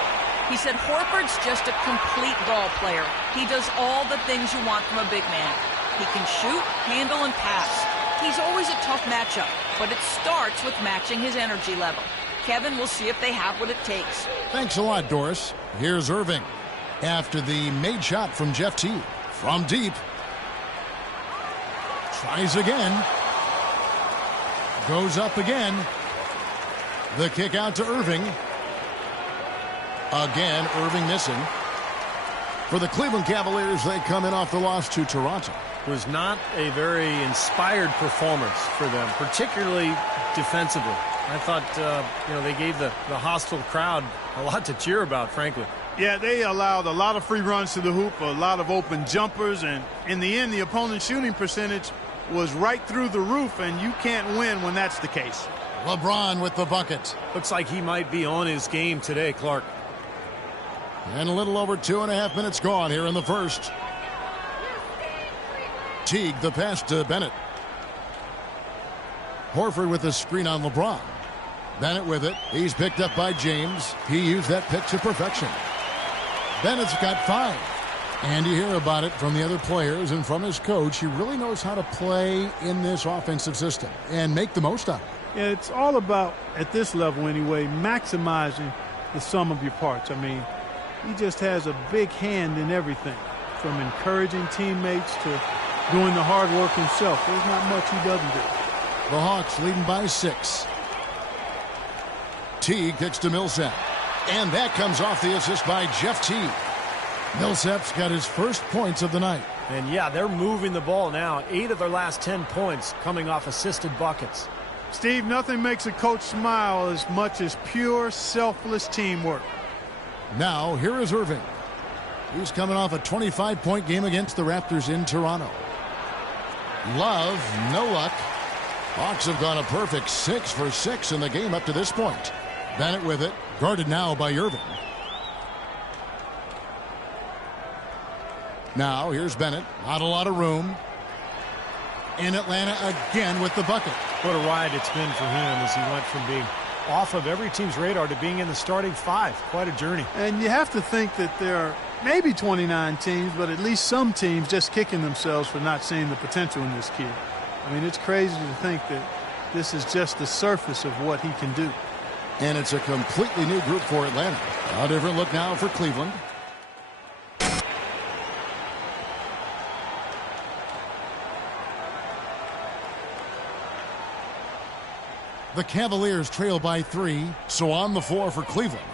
He said Horford's just a complete ball player. He does all the things you want from a big man. He can shoot, handle, and pass. He's always a tough matchup, but it starts with matching his energy level. Kevin, we'll see if they have what it takes. Thanks a lot, Doris. Here's Irving. After the made shot from Jeff Teague. From deep. Tries again. Goes up again. The kick out to Irving. Again, Irving missing. For the Cleveland Cavaliers, they come in off the loss to Toronto. Was not a very inspired performance for them, particularly defensively. I thought, they gave the hostile crowd a lot to cheer about, frankly. Yeah, they allowed a lot of free runs to the hoop, a lot of open jumpers, and in the end, the opponent's shooting percentage was right through the roof, and you can't win when that's the case. LeBron with the bucket. Looks like he might be on his game today, Clark. And a little over 2.5 minutes gone here in the first. Teague, the pass to Bennett. Horford with the screen on LeBron. Bennett with it. He's picked up by James. He used that pick to perfection. Bennett's got 5. And you hear about it from the other players and from his coach. He really knows how to play in this offensive system and make the most out of it. Yeah, it's all about, at this level anyway, maximizing the sum of your parts. I mean, he just has a big hand in everything, from encouraging teammates to doing the hard work himself. There's not much he doesn't do. The Hawks leading by 6. Teague kicks to Millsap. And that comes off the assist by Jeff Teague. Millsap's got his first points of the night. And yeah, they're moving the ball now. 8 of their last 10 points coming off assisted buckets. Steve, nothing makes a coach smile as much as pure, selfless teamwork. Now, here is Irving. He's coming off a 25-point game against the Raptors in Toronto. Love, no luck. Hawks have gone a perfect 6 for 6 in the game up to this point. Bennett with it, guarded now by Irving. Now, here's Bennett. Not a lot of room. And Atlanta again with the bucket. What a ride it's been for him as he went from being off of every team's radar to being in the starting 5. Quite a journey. And you have to think that there are maybe 29 teams, but at least some teams just kicking themselves for not seeing the potential in this kid. I mean, it's crazy to think that this is just the surface of what he can do. And it's a completely new group for Atlanta. A different look now for Cleveland. The Cavaliers trail by 3, so on the floor for Cleveland.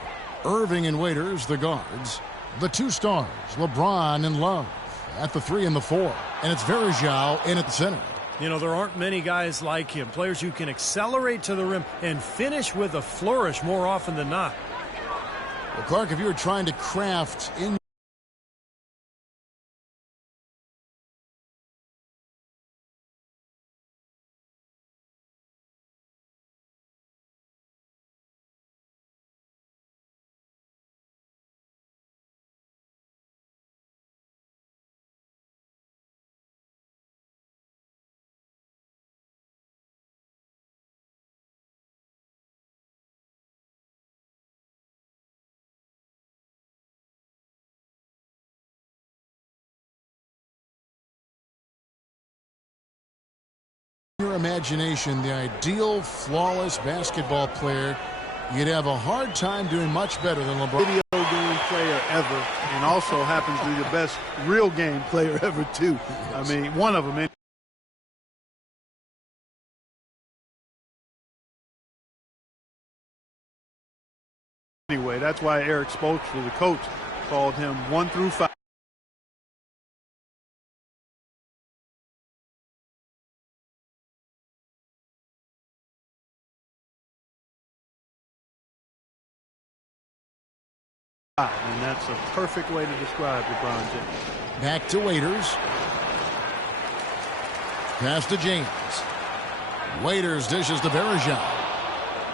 Irving and Waiters, the guards. The 2 stars, LeBron and Love, at the 3 and the 4. And it's Varejao in at the center. You know, there aren't many guys like him, players who can accelerate to the rim and finish with a flourish more often than not. Well, Clark, if you were trying to craft in imagination the ideal flawless basketball player, you'd have a hard time doing much better than LeBron. Video game player ever, and also happens to be the best real game player ever, too. Yes. I mean, one of them. Anyway, that's why Eric Spoelstra, the coach, called him 1 through 5. And that's a perfect way to describe LeBron James. Back to Waiters. Pass to James. Waiters dishes to Bergeron.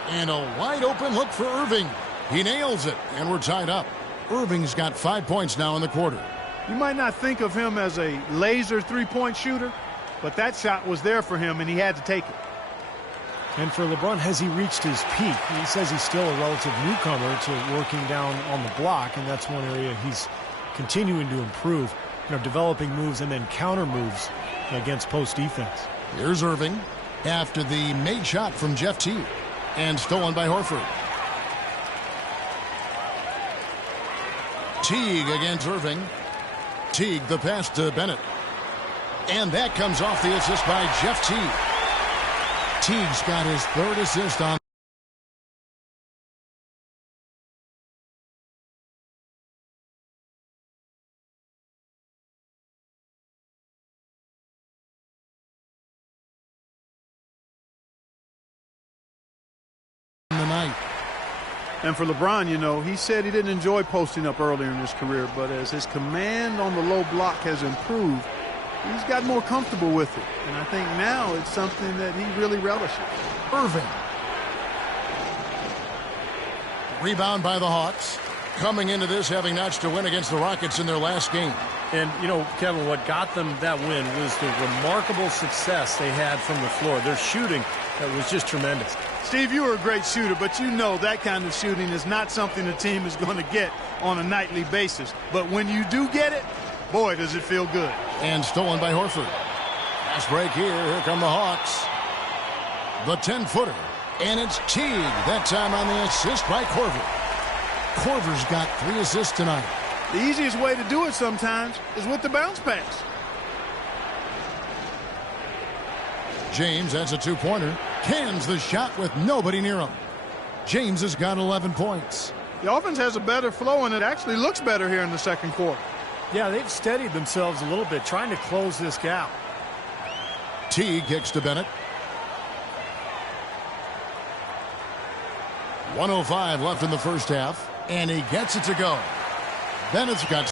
And a wide open look for Irving. He nails it, and we're tied up. Irving's got 5 points now in the quarter. You might not think of him as a laser three-point shooter, but that shot was there for him, and he had to take it. And for LeBron, has he reached his peak? He says he's still a relative newcomer to working down on the block, and that's one area he's continuing to improve, developing moves and then counter moves against post defense. Here's Irving after the made shot from Jeff Teague, and stolen by Horford. Teague against Irving. Teague the pass to Bennett. And that comes off the assist by Jeff Teague. Teague's got his third assist on the night. And for LeBron, he said he didn't enjoy posting up earlier in his career, but as his command on the low block has improved, he's got more comfortable with it. And I think now it's something that he really relishes. Irving. Rebound by the Hawks. Coming into this having notched a win against the Rockets in their last game. And, Kevin, what got them that win was the remarkable success they had from the floor. Their shooting that was just tremendous. Steve, you were a great shooter, but that kind of shooting is not something a team is going to get on a nightly basis. But when you do get it, boy, does it feel good. And stolen by Horford. Fast break here. Here come the Hawks. The 10-footer. And it's Teague. That time on the assist by Korver. Korver's got 3 assists tonight. The easiest way to do it sometimes is with the bounce pass. James has a 2-pointer. Cans the shot with nobody near him. James has got 11 points. The offense has a better flow, and it actually looks better here in the second quarter. Yeah, they've steadied themselves a little bit, trying to close this gap. Teague kicks to Bennett. 1:05 left in the first half, and he gets it to go. Bennett's got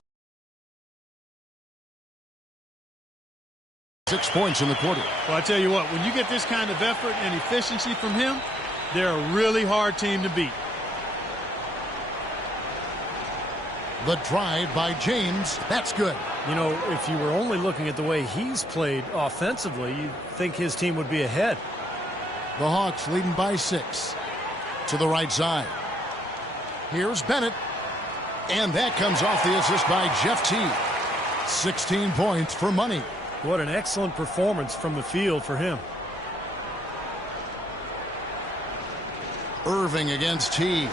6 points in the quarter. Well, I tell you what, when you get this kind of effort and efficiency from him, they're a really hard team to beat. The drive by James. That's good. If you were only looking at the way he's played offensively, you'd think his team would be ahead. The Hawks leading by 6. To the right side. Here's Bennett. And that comes off the assist by Jeff Teague. 16 points for money. What an excellent performance from the field for him. Irving against Teague.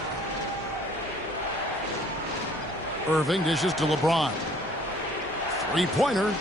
Irving dishes to LeBron. 3-pointer.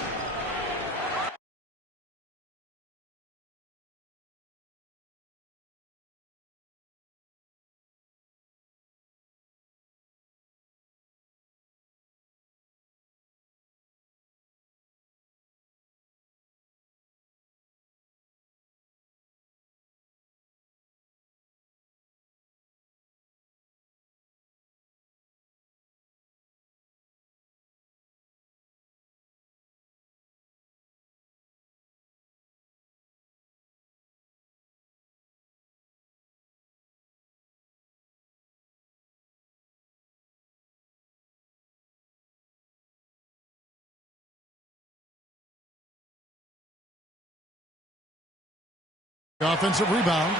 Offensive rebound.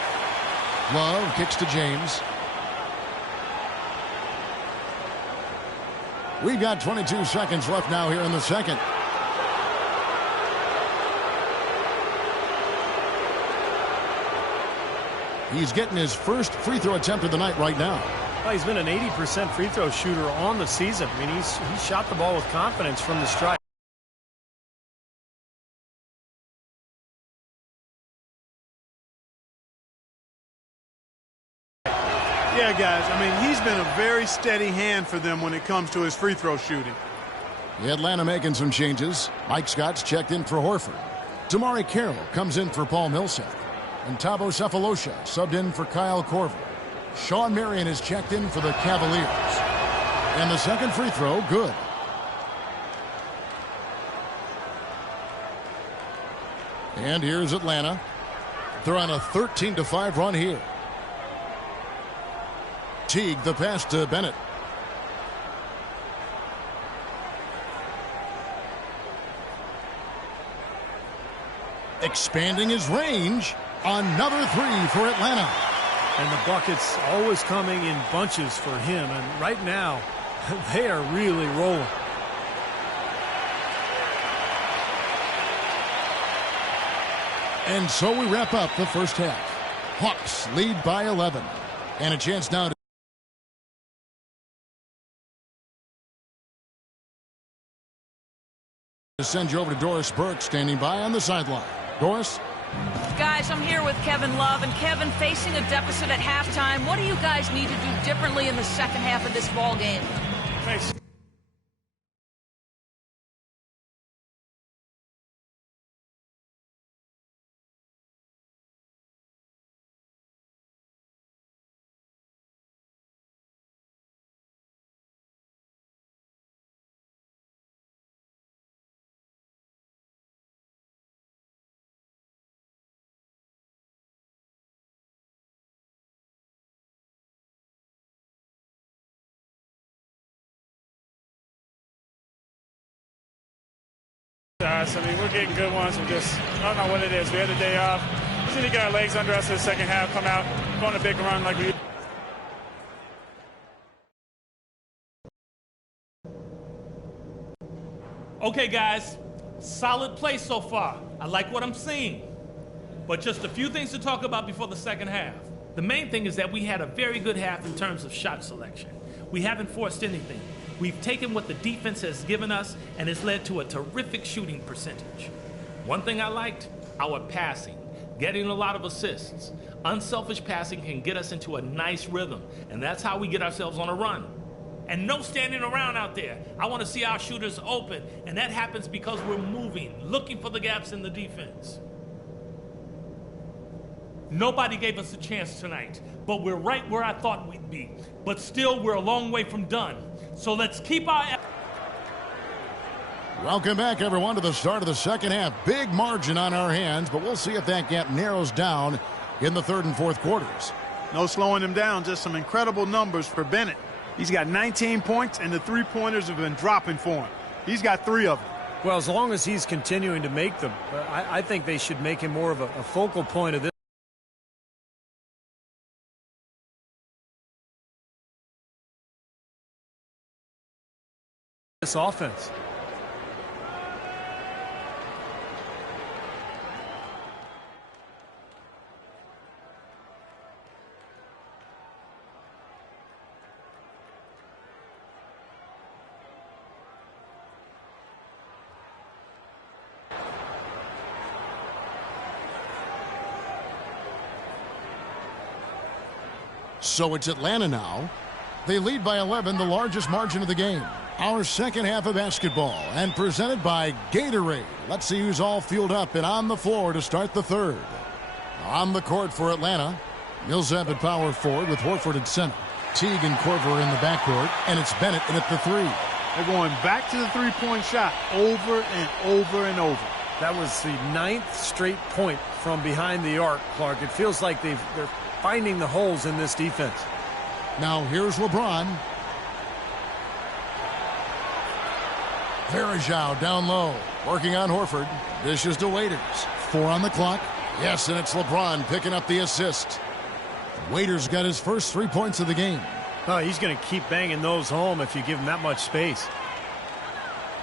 Love kicks to James. We've got 22 seconds left now here in the second. He's getting his first free throw attempt of the night right now. Well, he's been an 80% free throw shooter on the season. I mean, he's shot the ball with confidence from the stripe. Yeah, guys, I mean, he's been a very steady hand for them when it comes to his free throw shooting. Atlanta making some changes. Mike Scott's checked in for Horford. Damari Carroll comes in for Paul Millsap. And Thabo Sefolosha subbed in for Kyle Korver. Sean Marion is checked in for the Cavaliers. And the second free throw, good. And here's Atlanta. They're on a 13-5 run here. Teague the pass to Bennett. Expanding his range. Another three for Atlanta. And the buckets always coming in bunches for him. And right now, they are really rolling. And so we wrap up the first half. Hawks lead by 11. And a chance now to send you over to Doris Burke, standing by on the sideline. Doris? Guys, I'm here with Kevin Love. And Kevin, facing a deficit at halftime, what do you guys need to do differently in the second half of this ball game? Thanks. I mean, we're getting good ones. We just, I don't know what it is. We had the day off. We just need to get our legs under us in the second half, come out, go on a big run like we. Okay, guys, solid play so far. I like what I'm seeing. But just a few things to talk about before the second half. The main thing is that we had a very good half in terms of shot selection. We haven't forced anything. We've taken what the defense has given us, and it's led to a terrific shooting percentage. One thing I liked, our passing, getting a lot of assists. Unselfish passing can get us into a nice rhythm, and that's how we get ourselves on a run. And no standing around out there. I want to see our shooters open, and that happens because we're moving, looking for the gaps in the defense. Nobody gave us a chance tonight, but we're right where I thought we'd be. But still, we're a long way from done. So let's keep our... Welcome back, everyone, to the start of the second half. Big margin on our hands, but we'll see if that gap narrows down in the third and fourth quarters. No slowing him down, just some incredible numbers for Bennett. He's got 19 points, and the three-pointers have been dropping for him. He's got 3 of them. Well, as long as he's continuing to make them, I think they should make him more of a focal point of this offense. So it's Atlanta now. They lead by 11, the largest margin of the game. Our second half of basketball, and presented by Gatorade. Let's see who's all fueled up and on the floor to start the third. On the court for Atlanta, Millsap at power forward with Horford at center. Teague and Korver in the backcourt, and it's Bennett in at the 3. They're going back to the three-point shot over and over and over. That was the 9th straight point from behind the arc, Clark. It feels like they're finding the holes in this defense. Now here's LeBron. Varejao down low, working on Horford. Dishes to Waiters. 4 on the clock. Yes, and it's LeBron picking up the assist. Waiters got his first 3 points of the game. Oh, he's going to keep banging those home if you give him that much space.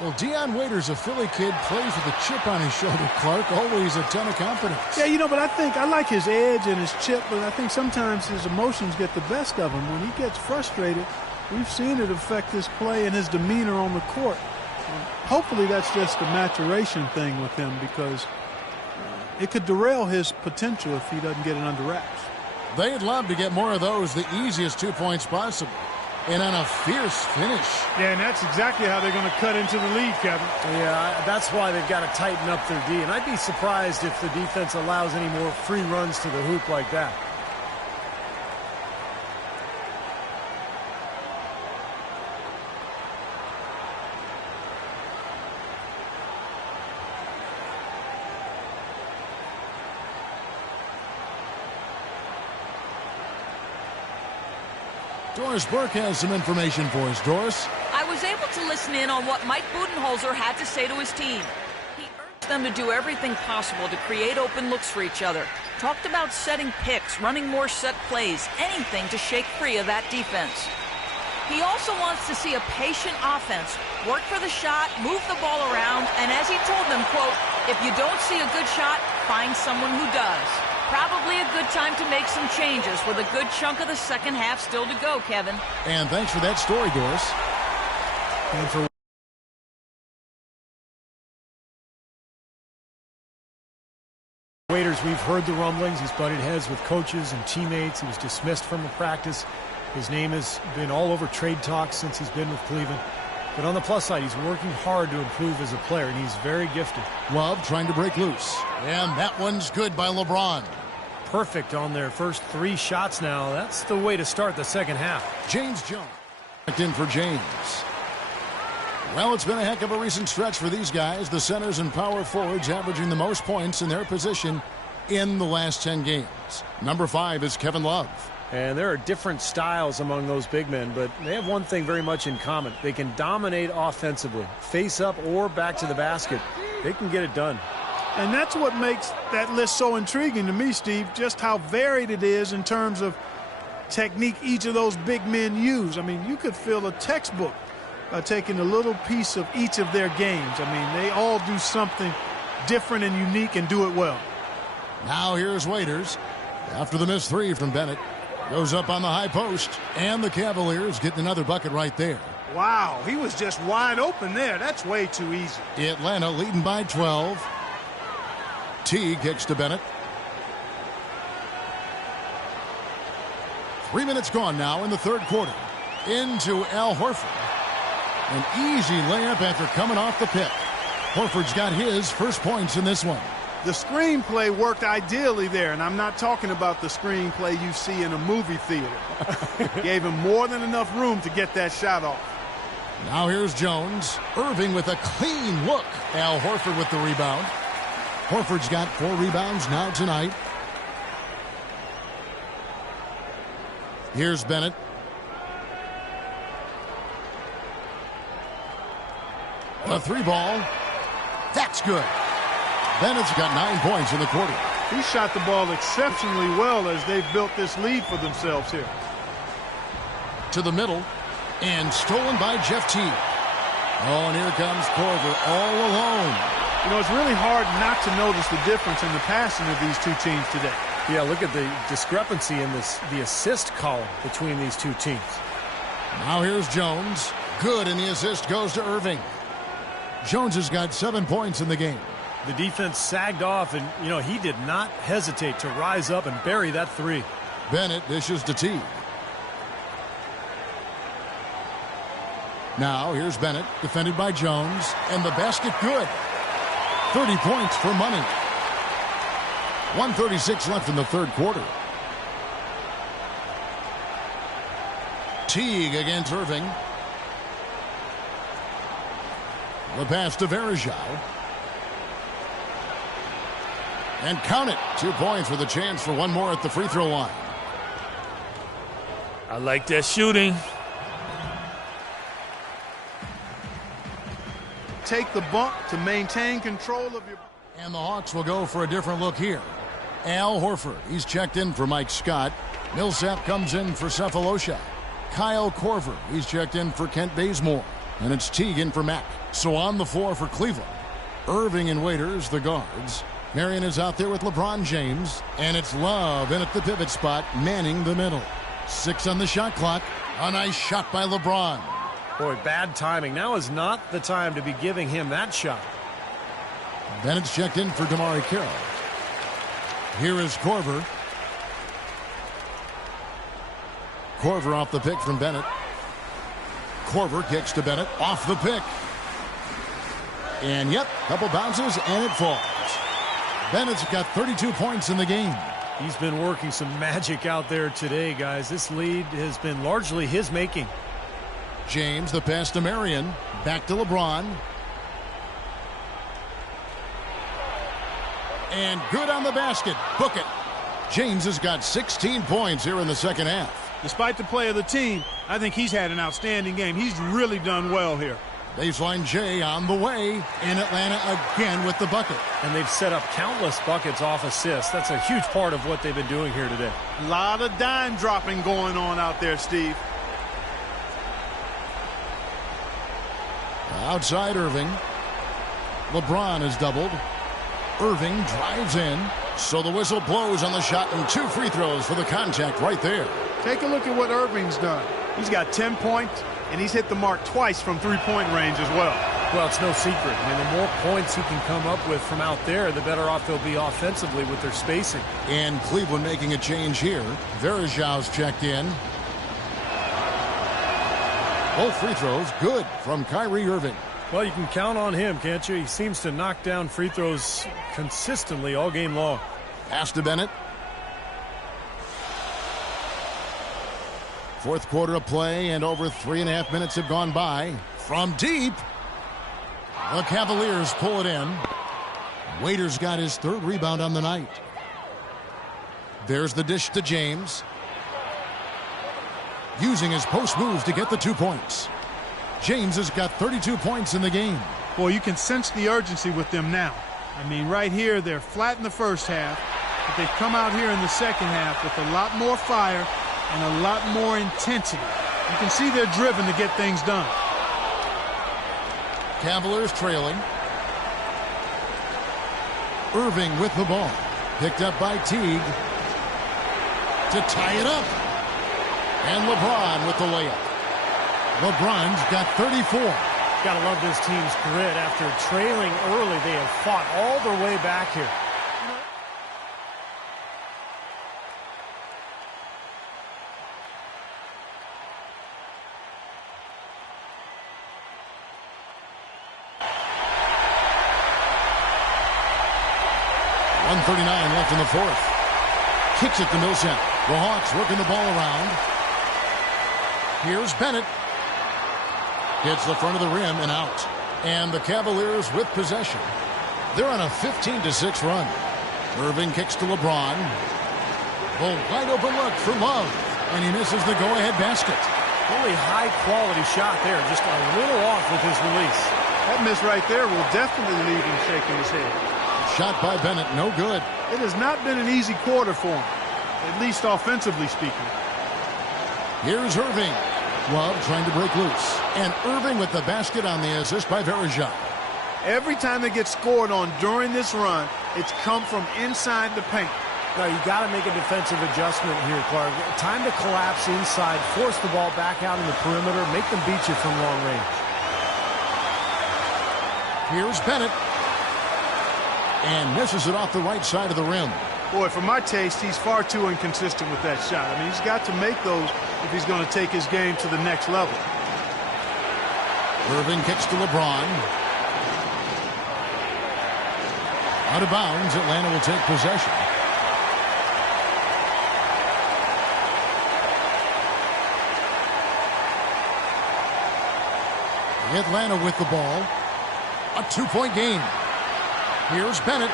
Well, Dion Waiters, a Philly kid, plays with a chip on his shoulder, Clark. Always a ton of confidence. Yeah, but I like his edge and his chip, but I think sometimes his emotions get the best of him. When he gets frustrated, we've seen it affect his play and his demeanor on the court. Hopefully that's just a maturation thing with him, because it could derail his potential if he doesn't get it under wraps. They'd love to get more of those, the easiest 2 points possible. And on a fierce finish. Yeah, and that's exactly how they're going to cut into the lead, Kevin. Yeah, that's why they've got to tighten up their D. And I'd be surprised if the defense allows any more free runs to the hoop like that. Doris Burke has some information for us. Doris? I was able to listen in on what Mike Budenholzer had to say to his team. He urged them to do everything possible to create open looks for each other. Talked about setting picks, running more set plays, anything to shake free of that defense. He also wants to see a patient offense, work for the shot, move the ball around, and as he told them, quote, if you don't see a good shot, find someone who does. Probably a good time to make some changes with a good chunk of the second half still to go, Kevin. And thanks for that story, Doris. And for Waiters, we've heard the rumblings. He's butted heads with coaches and teammates. He was dismissed from a practice. His name has been all over trade talks since he's been with Cleveland. But on the plus side, he's working hard to improve as a player, and he's very gifted. Love trying to break loose. And that one's good by LeBron. Perfect on their first 3 shots now. That's the way to start the second half. James Jones. In for James. Well, it's been a heck of a recent stretch for these guys. The centers and power forwards averaging the most points in their position in the last 10 games. Number 5 is Kevin Love. And there are different styles among those big men, but they have one thing very much in common. They can dominate offensively, face up or back to the basket. They can get it done. And that's what makes that list so intriguing to me, Steve, just how varied it is in terms of technique each of those big men use. I mean, you could fill a textbook taking a little piece of each of their games. I mean, they all do something different and unique and do it well. Now here's Waiters. After the missed 3 from Bennett. Goes up on the high post, and the Cavaliers getting another bucket right there. Wow, he was just wide open there. That's way too easy. Atlanta leading by 12. T kicks to Bennett. 3 minutes gone now in the third quarter. Into Al Horford. An easy layup after coming off the pick. Horford's got his first points in this one. The screenplay worked ideally there, and I'm not talking about the screenplay you see in a movie theater. Gave him more than enough room to get that shot off. Now here's Jones. Irving with a clean look. Al Horford with the rebound. Horford's got 4 rebounds now tonight. Here's Bennett. A 3 ball. That's good. Bennett's got 9 points in the quarter. He shot the ball exceptionally well as they've built this lead for themselves here. To the middle. And stolen by Jeff Teague. Oh, and here comes Korver all alone. You know, it's really hard not to notice the difference in the passing of these two teams today. Yeah, look at the discrepancy in the assist column between these two teams. Now here's Jones. Good, and the assist goes to Irving. Jones has got 7 points in the game. The defense sagged off, and, you know, he did not hesitate to rise up and bury that 3. Bennett dishes to Teague. Now here's Bennett, defended by Jones, and the basket good. 30 points for money. 1:36 left in the third quarter. Teague against Irving. The pass to Varejao. And count it. 2 points with a chance for one more at the free throw line. I like that shooting. Take the bump to maintain control of your... And the Hawks will go for a different look here. Al Horford, he's checked in for Mike Scott. Millsap comes in for Cephalosha. Kyle Korver, he's checked in for Kent Bazemore. And it's Teague in for Mack. So on the floor for Cleveland. Irving and Waiters, the guards. Marion is out there with LeBron James. And it's Love in at the pivot spot, manning the middle. 6 on the shot clock. A nice shot by LeBron. Boy, bad timing. Now is not the time to be giving him that shot. Bennett's checked in for DeMarre Carroll. Here is Korver. Korver off the pick from Bennett. Korver kicks to Bennett off the pick. And, yep, couple bounces, and it falls. Bennett's got 32 points in the game. He's been working some magic out there today, guys. This lead has been largely his making. James, the pass to Marion. Back to LeBron. And good on the basket. Book it. James has got 16 points here in the second half. Despite the play of the team, I think he's had an outstanding game. He's really done well here. Baseline J on the way in Atlanta again with the bucket. And they've set up countless buckets off assists. That's a huge part of what they've been doing here today. A lot of dime dropping going on out there, Steve. Outside Irving. LeBron is doubled. Irving drives in. So the whistle blows on the shot and 2 free throws for the contact right there. Take a look at what Irving's done. He's got 10 points, and he's hit the mark twice from three-point range as well. Well, it's no secret. I mean, the more points he can come up with from out there, the better off they'll be offensively with their spacing. And Cleveland making a change here. Verajau's checked in. Both free throws good from Kyrie Irving. Well, you can count on him, can't you? He seems to knock down free throws consistently all game long. Pass to Bennett. Fourth quarter of play, and over 3.5 minutes have gone by. From deep, the Cavaliers pull it in. Waiters got his 3rd rebound on the night. There's the dish to James. Using his post moves to get the 2 points. James has got 32 points in the game. Boy, you can sense the urgency with them now. I mean, right here, they're flat in the first half, but they've come out here in the second half with a lot more fire and a lot more intensity. You can see they're driven to get things done. Cavaliers trailing. Irving with the ball. Picked up by Teague. To tie it up. And LeBron with the layup. LeBron's got 34. Gotta love this team's grit. After trailing early, they have fought all their way back here. .139 left in the fourth. Kicks it to Millsap. The Hawks working the ball around. Here's Bennett. Hits the front of the rim and out. And the Cavaliers with possession. They're on a 15-6 run. Irving kicks to LeBron. The wide open look for Love. And he misses the go-ahead basket. Really high-quality shot there. Just a little off with his release. That miss right there will definitely leave him shaking his head. Shot by Bennett, no good. It has not been an easy quarter for him, at least offensively speaking. Here's Irving. Love trying to break loose. And Irving with the basket on the assist by Verajau. Every time they get scored on during this run, it's come from inside the paint. Now, you got to make a defensive adjustment here, Clark. Time to collapse inside, force the ball back out in the perimeter, make them beat you from long range. Here's Bennett. And misses it off the right side of the rim. Boy, for my taste, he's far too inconsistent with that shot. I mean, he's got to make those if he's going to take his game to the next level. Irving kicks to LeBron. Out of bounds, Atlanta will take possession. Atlanta with the ball. A 2-point game. Here's Bennett.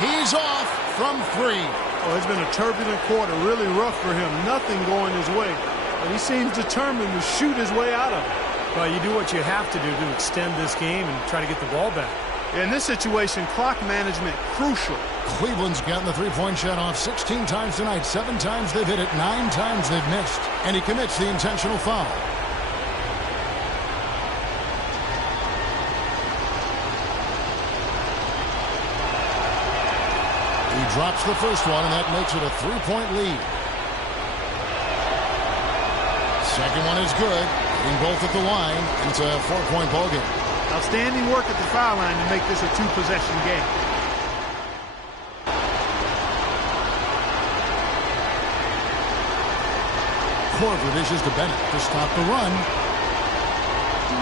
He's off from 3. Oh, it's been a turbulent quarter, really rough for him. Nothing going his way. But he seems determined to shoot his way out of it. Well, you do what you have to do to extend this game and try to get the ball back. In this situation, clock management crucial. Cleveland's gotten the 3-point shot off 16 times tonight. 7 times they've hit it, 9 times they've missed. And he commits the intentional foul. drops the first one, and that makes it a 3-point lead. Second one is good. Hitting both at the line, and it's a 4-point ball game. Outstanding work at the foul line to make this a 2-possession game. Korver dishes to Bennett to stop the run.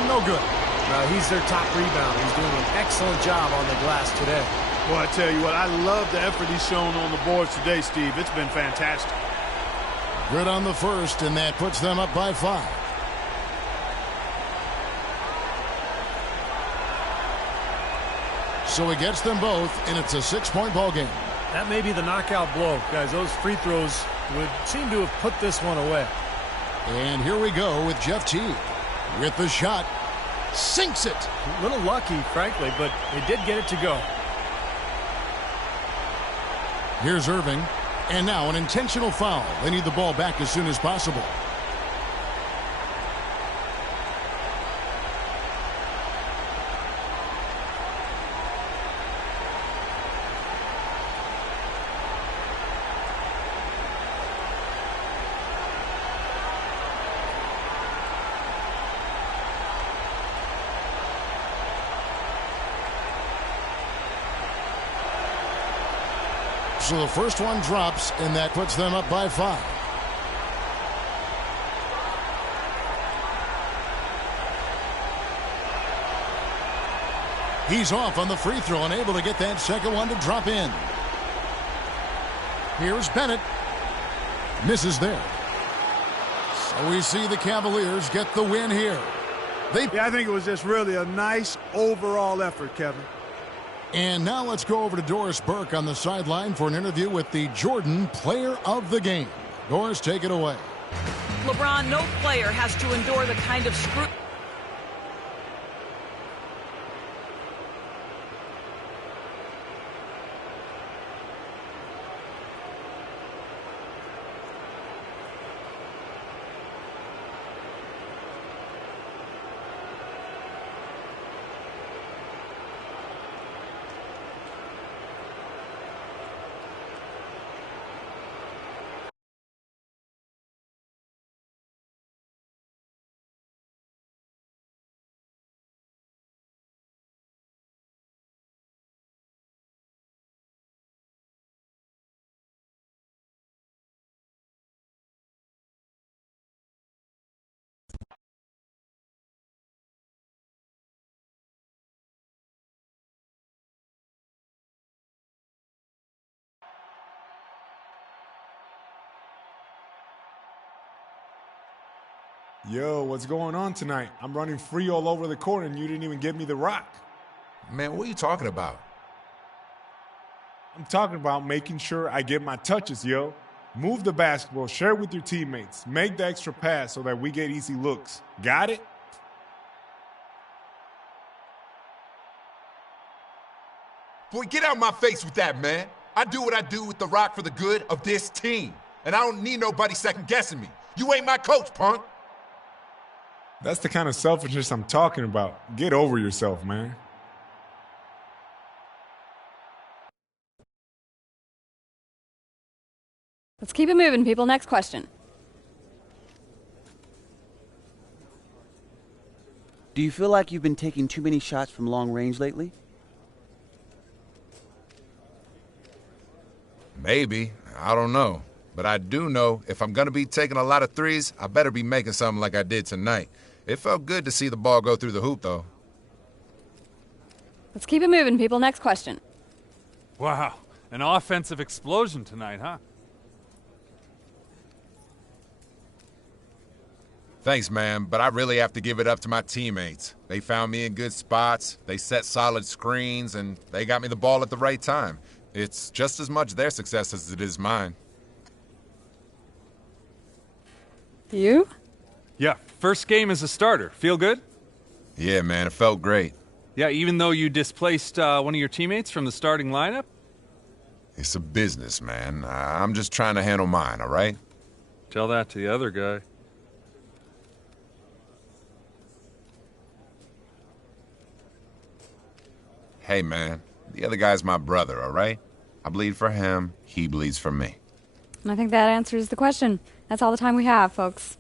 No good. He's their top rebounder. He's doing an excellent job on the glass today. Well, I tell you what, I love the effort he's shown on the boards today, Steve. It's been fantastic. Good on the first, and that puts them up by 5. So he gets them both, and it's a 6-point ball game. That may be the knockout blow. Guys, those free throws would seem to have put this one away. And here we go with Jeff Teague with the shot. Sinks it. A little lucky, frankly, but they did get it to go. Here's Irving. And now an intentional foul. They need the ball back as soon as possible. So the first one drops, and that puts them up by 5. He's off on the free throw and able to get that second one to drop in. Here's Bennett. Misses there. So we see the Cavaliers get the win here. Yeah, I think it was just really a nice overall effort, Kevin. And now let's go over to Doris Burke on the sideline for an interview with the Jordan Player of the Game. Doris, take it away. LeBron, no player has to endure the kind of scrutiny. Yo, what's going on tonight? I'm running free all over the court and you didn't even give me the rock. Man, what are you talking about? I'm talking about making sure I get my touches, yo. Move the basketball, share it with your teammates, make the extra pass so that we get easy looks. Got it? Boy, get out my face with that, man. I do what I do with the rock for the good of this team. And I don't need nobody second-guessing me. You ain't my coach, punk. That's the kind of selfishness I'm talking about. Get over yourself, man. Let's keep it moving, people. Next question. Do you feel like you've been taking too many shots from long range lately? Maybe. I don't know. But I do know if I'm going to be taking a lot of threes, I better be making something like I did tonight. It felt good to see the ball go through the hoop, though. Let's keep it moving, people. Next question. Wow, an offensive explosion tonight, huh? Thanks, man, but I really have to give it up to my teammates. They found me in good spots, they set solid screens, and they got me the ball at the right time. It's just as much their success as it is mine. You? Yeah, first game as a starter. Feel good? Yeah, man, it felt great. Yeah, even though you displaced one of your teammates from the starting lineup? It's a business, man. I'm just trying to handle mine, all right? Tell that to the other guy. Hey, man, the other guy's my brother, all right? I bleed for him, he bleeds for me. And I think that answers the question. That's all the time we have, folks.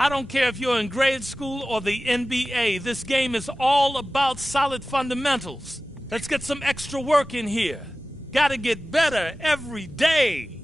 I don't care if you're in grade school or the NBA. This game is all about solid fundamentals. Let's get some extra work in here. Gotta get better every day.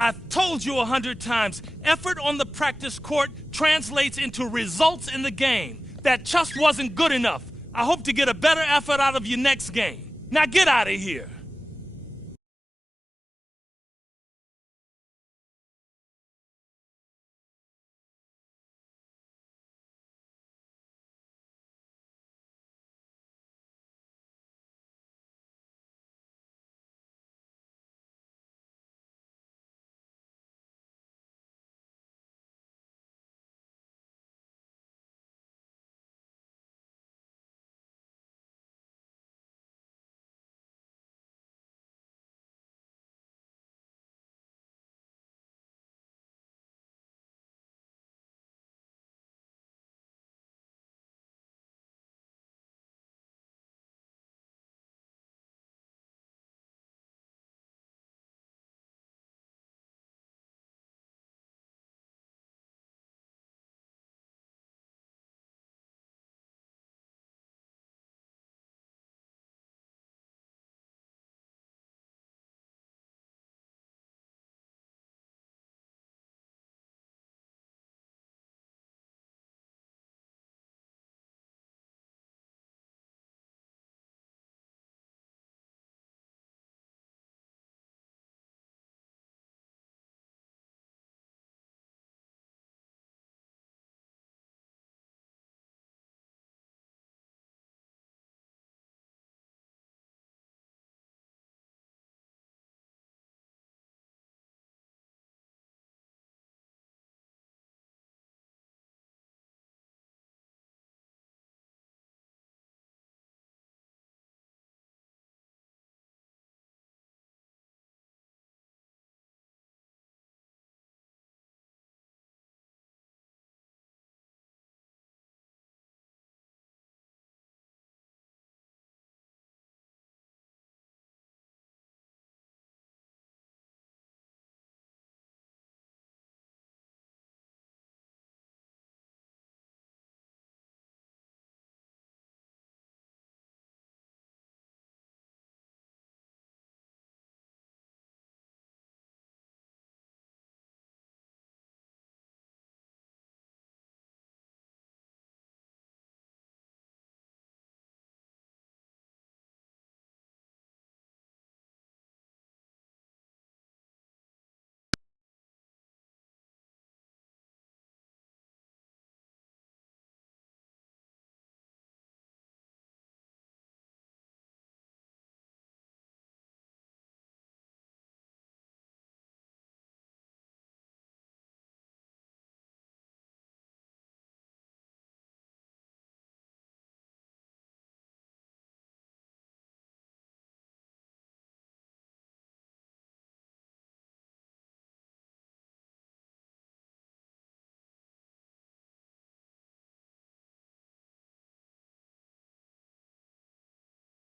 I've told you 100 times, effort on the practice court translates into results in the game. That just wasn't good enough. I hope to get a better effort out of you next game. Now get out of here.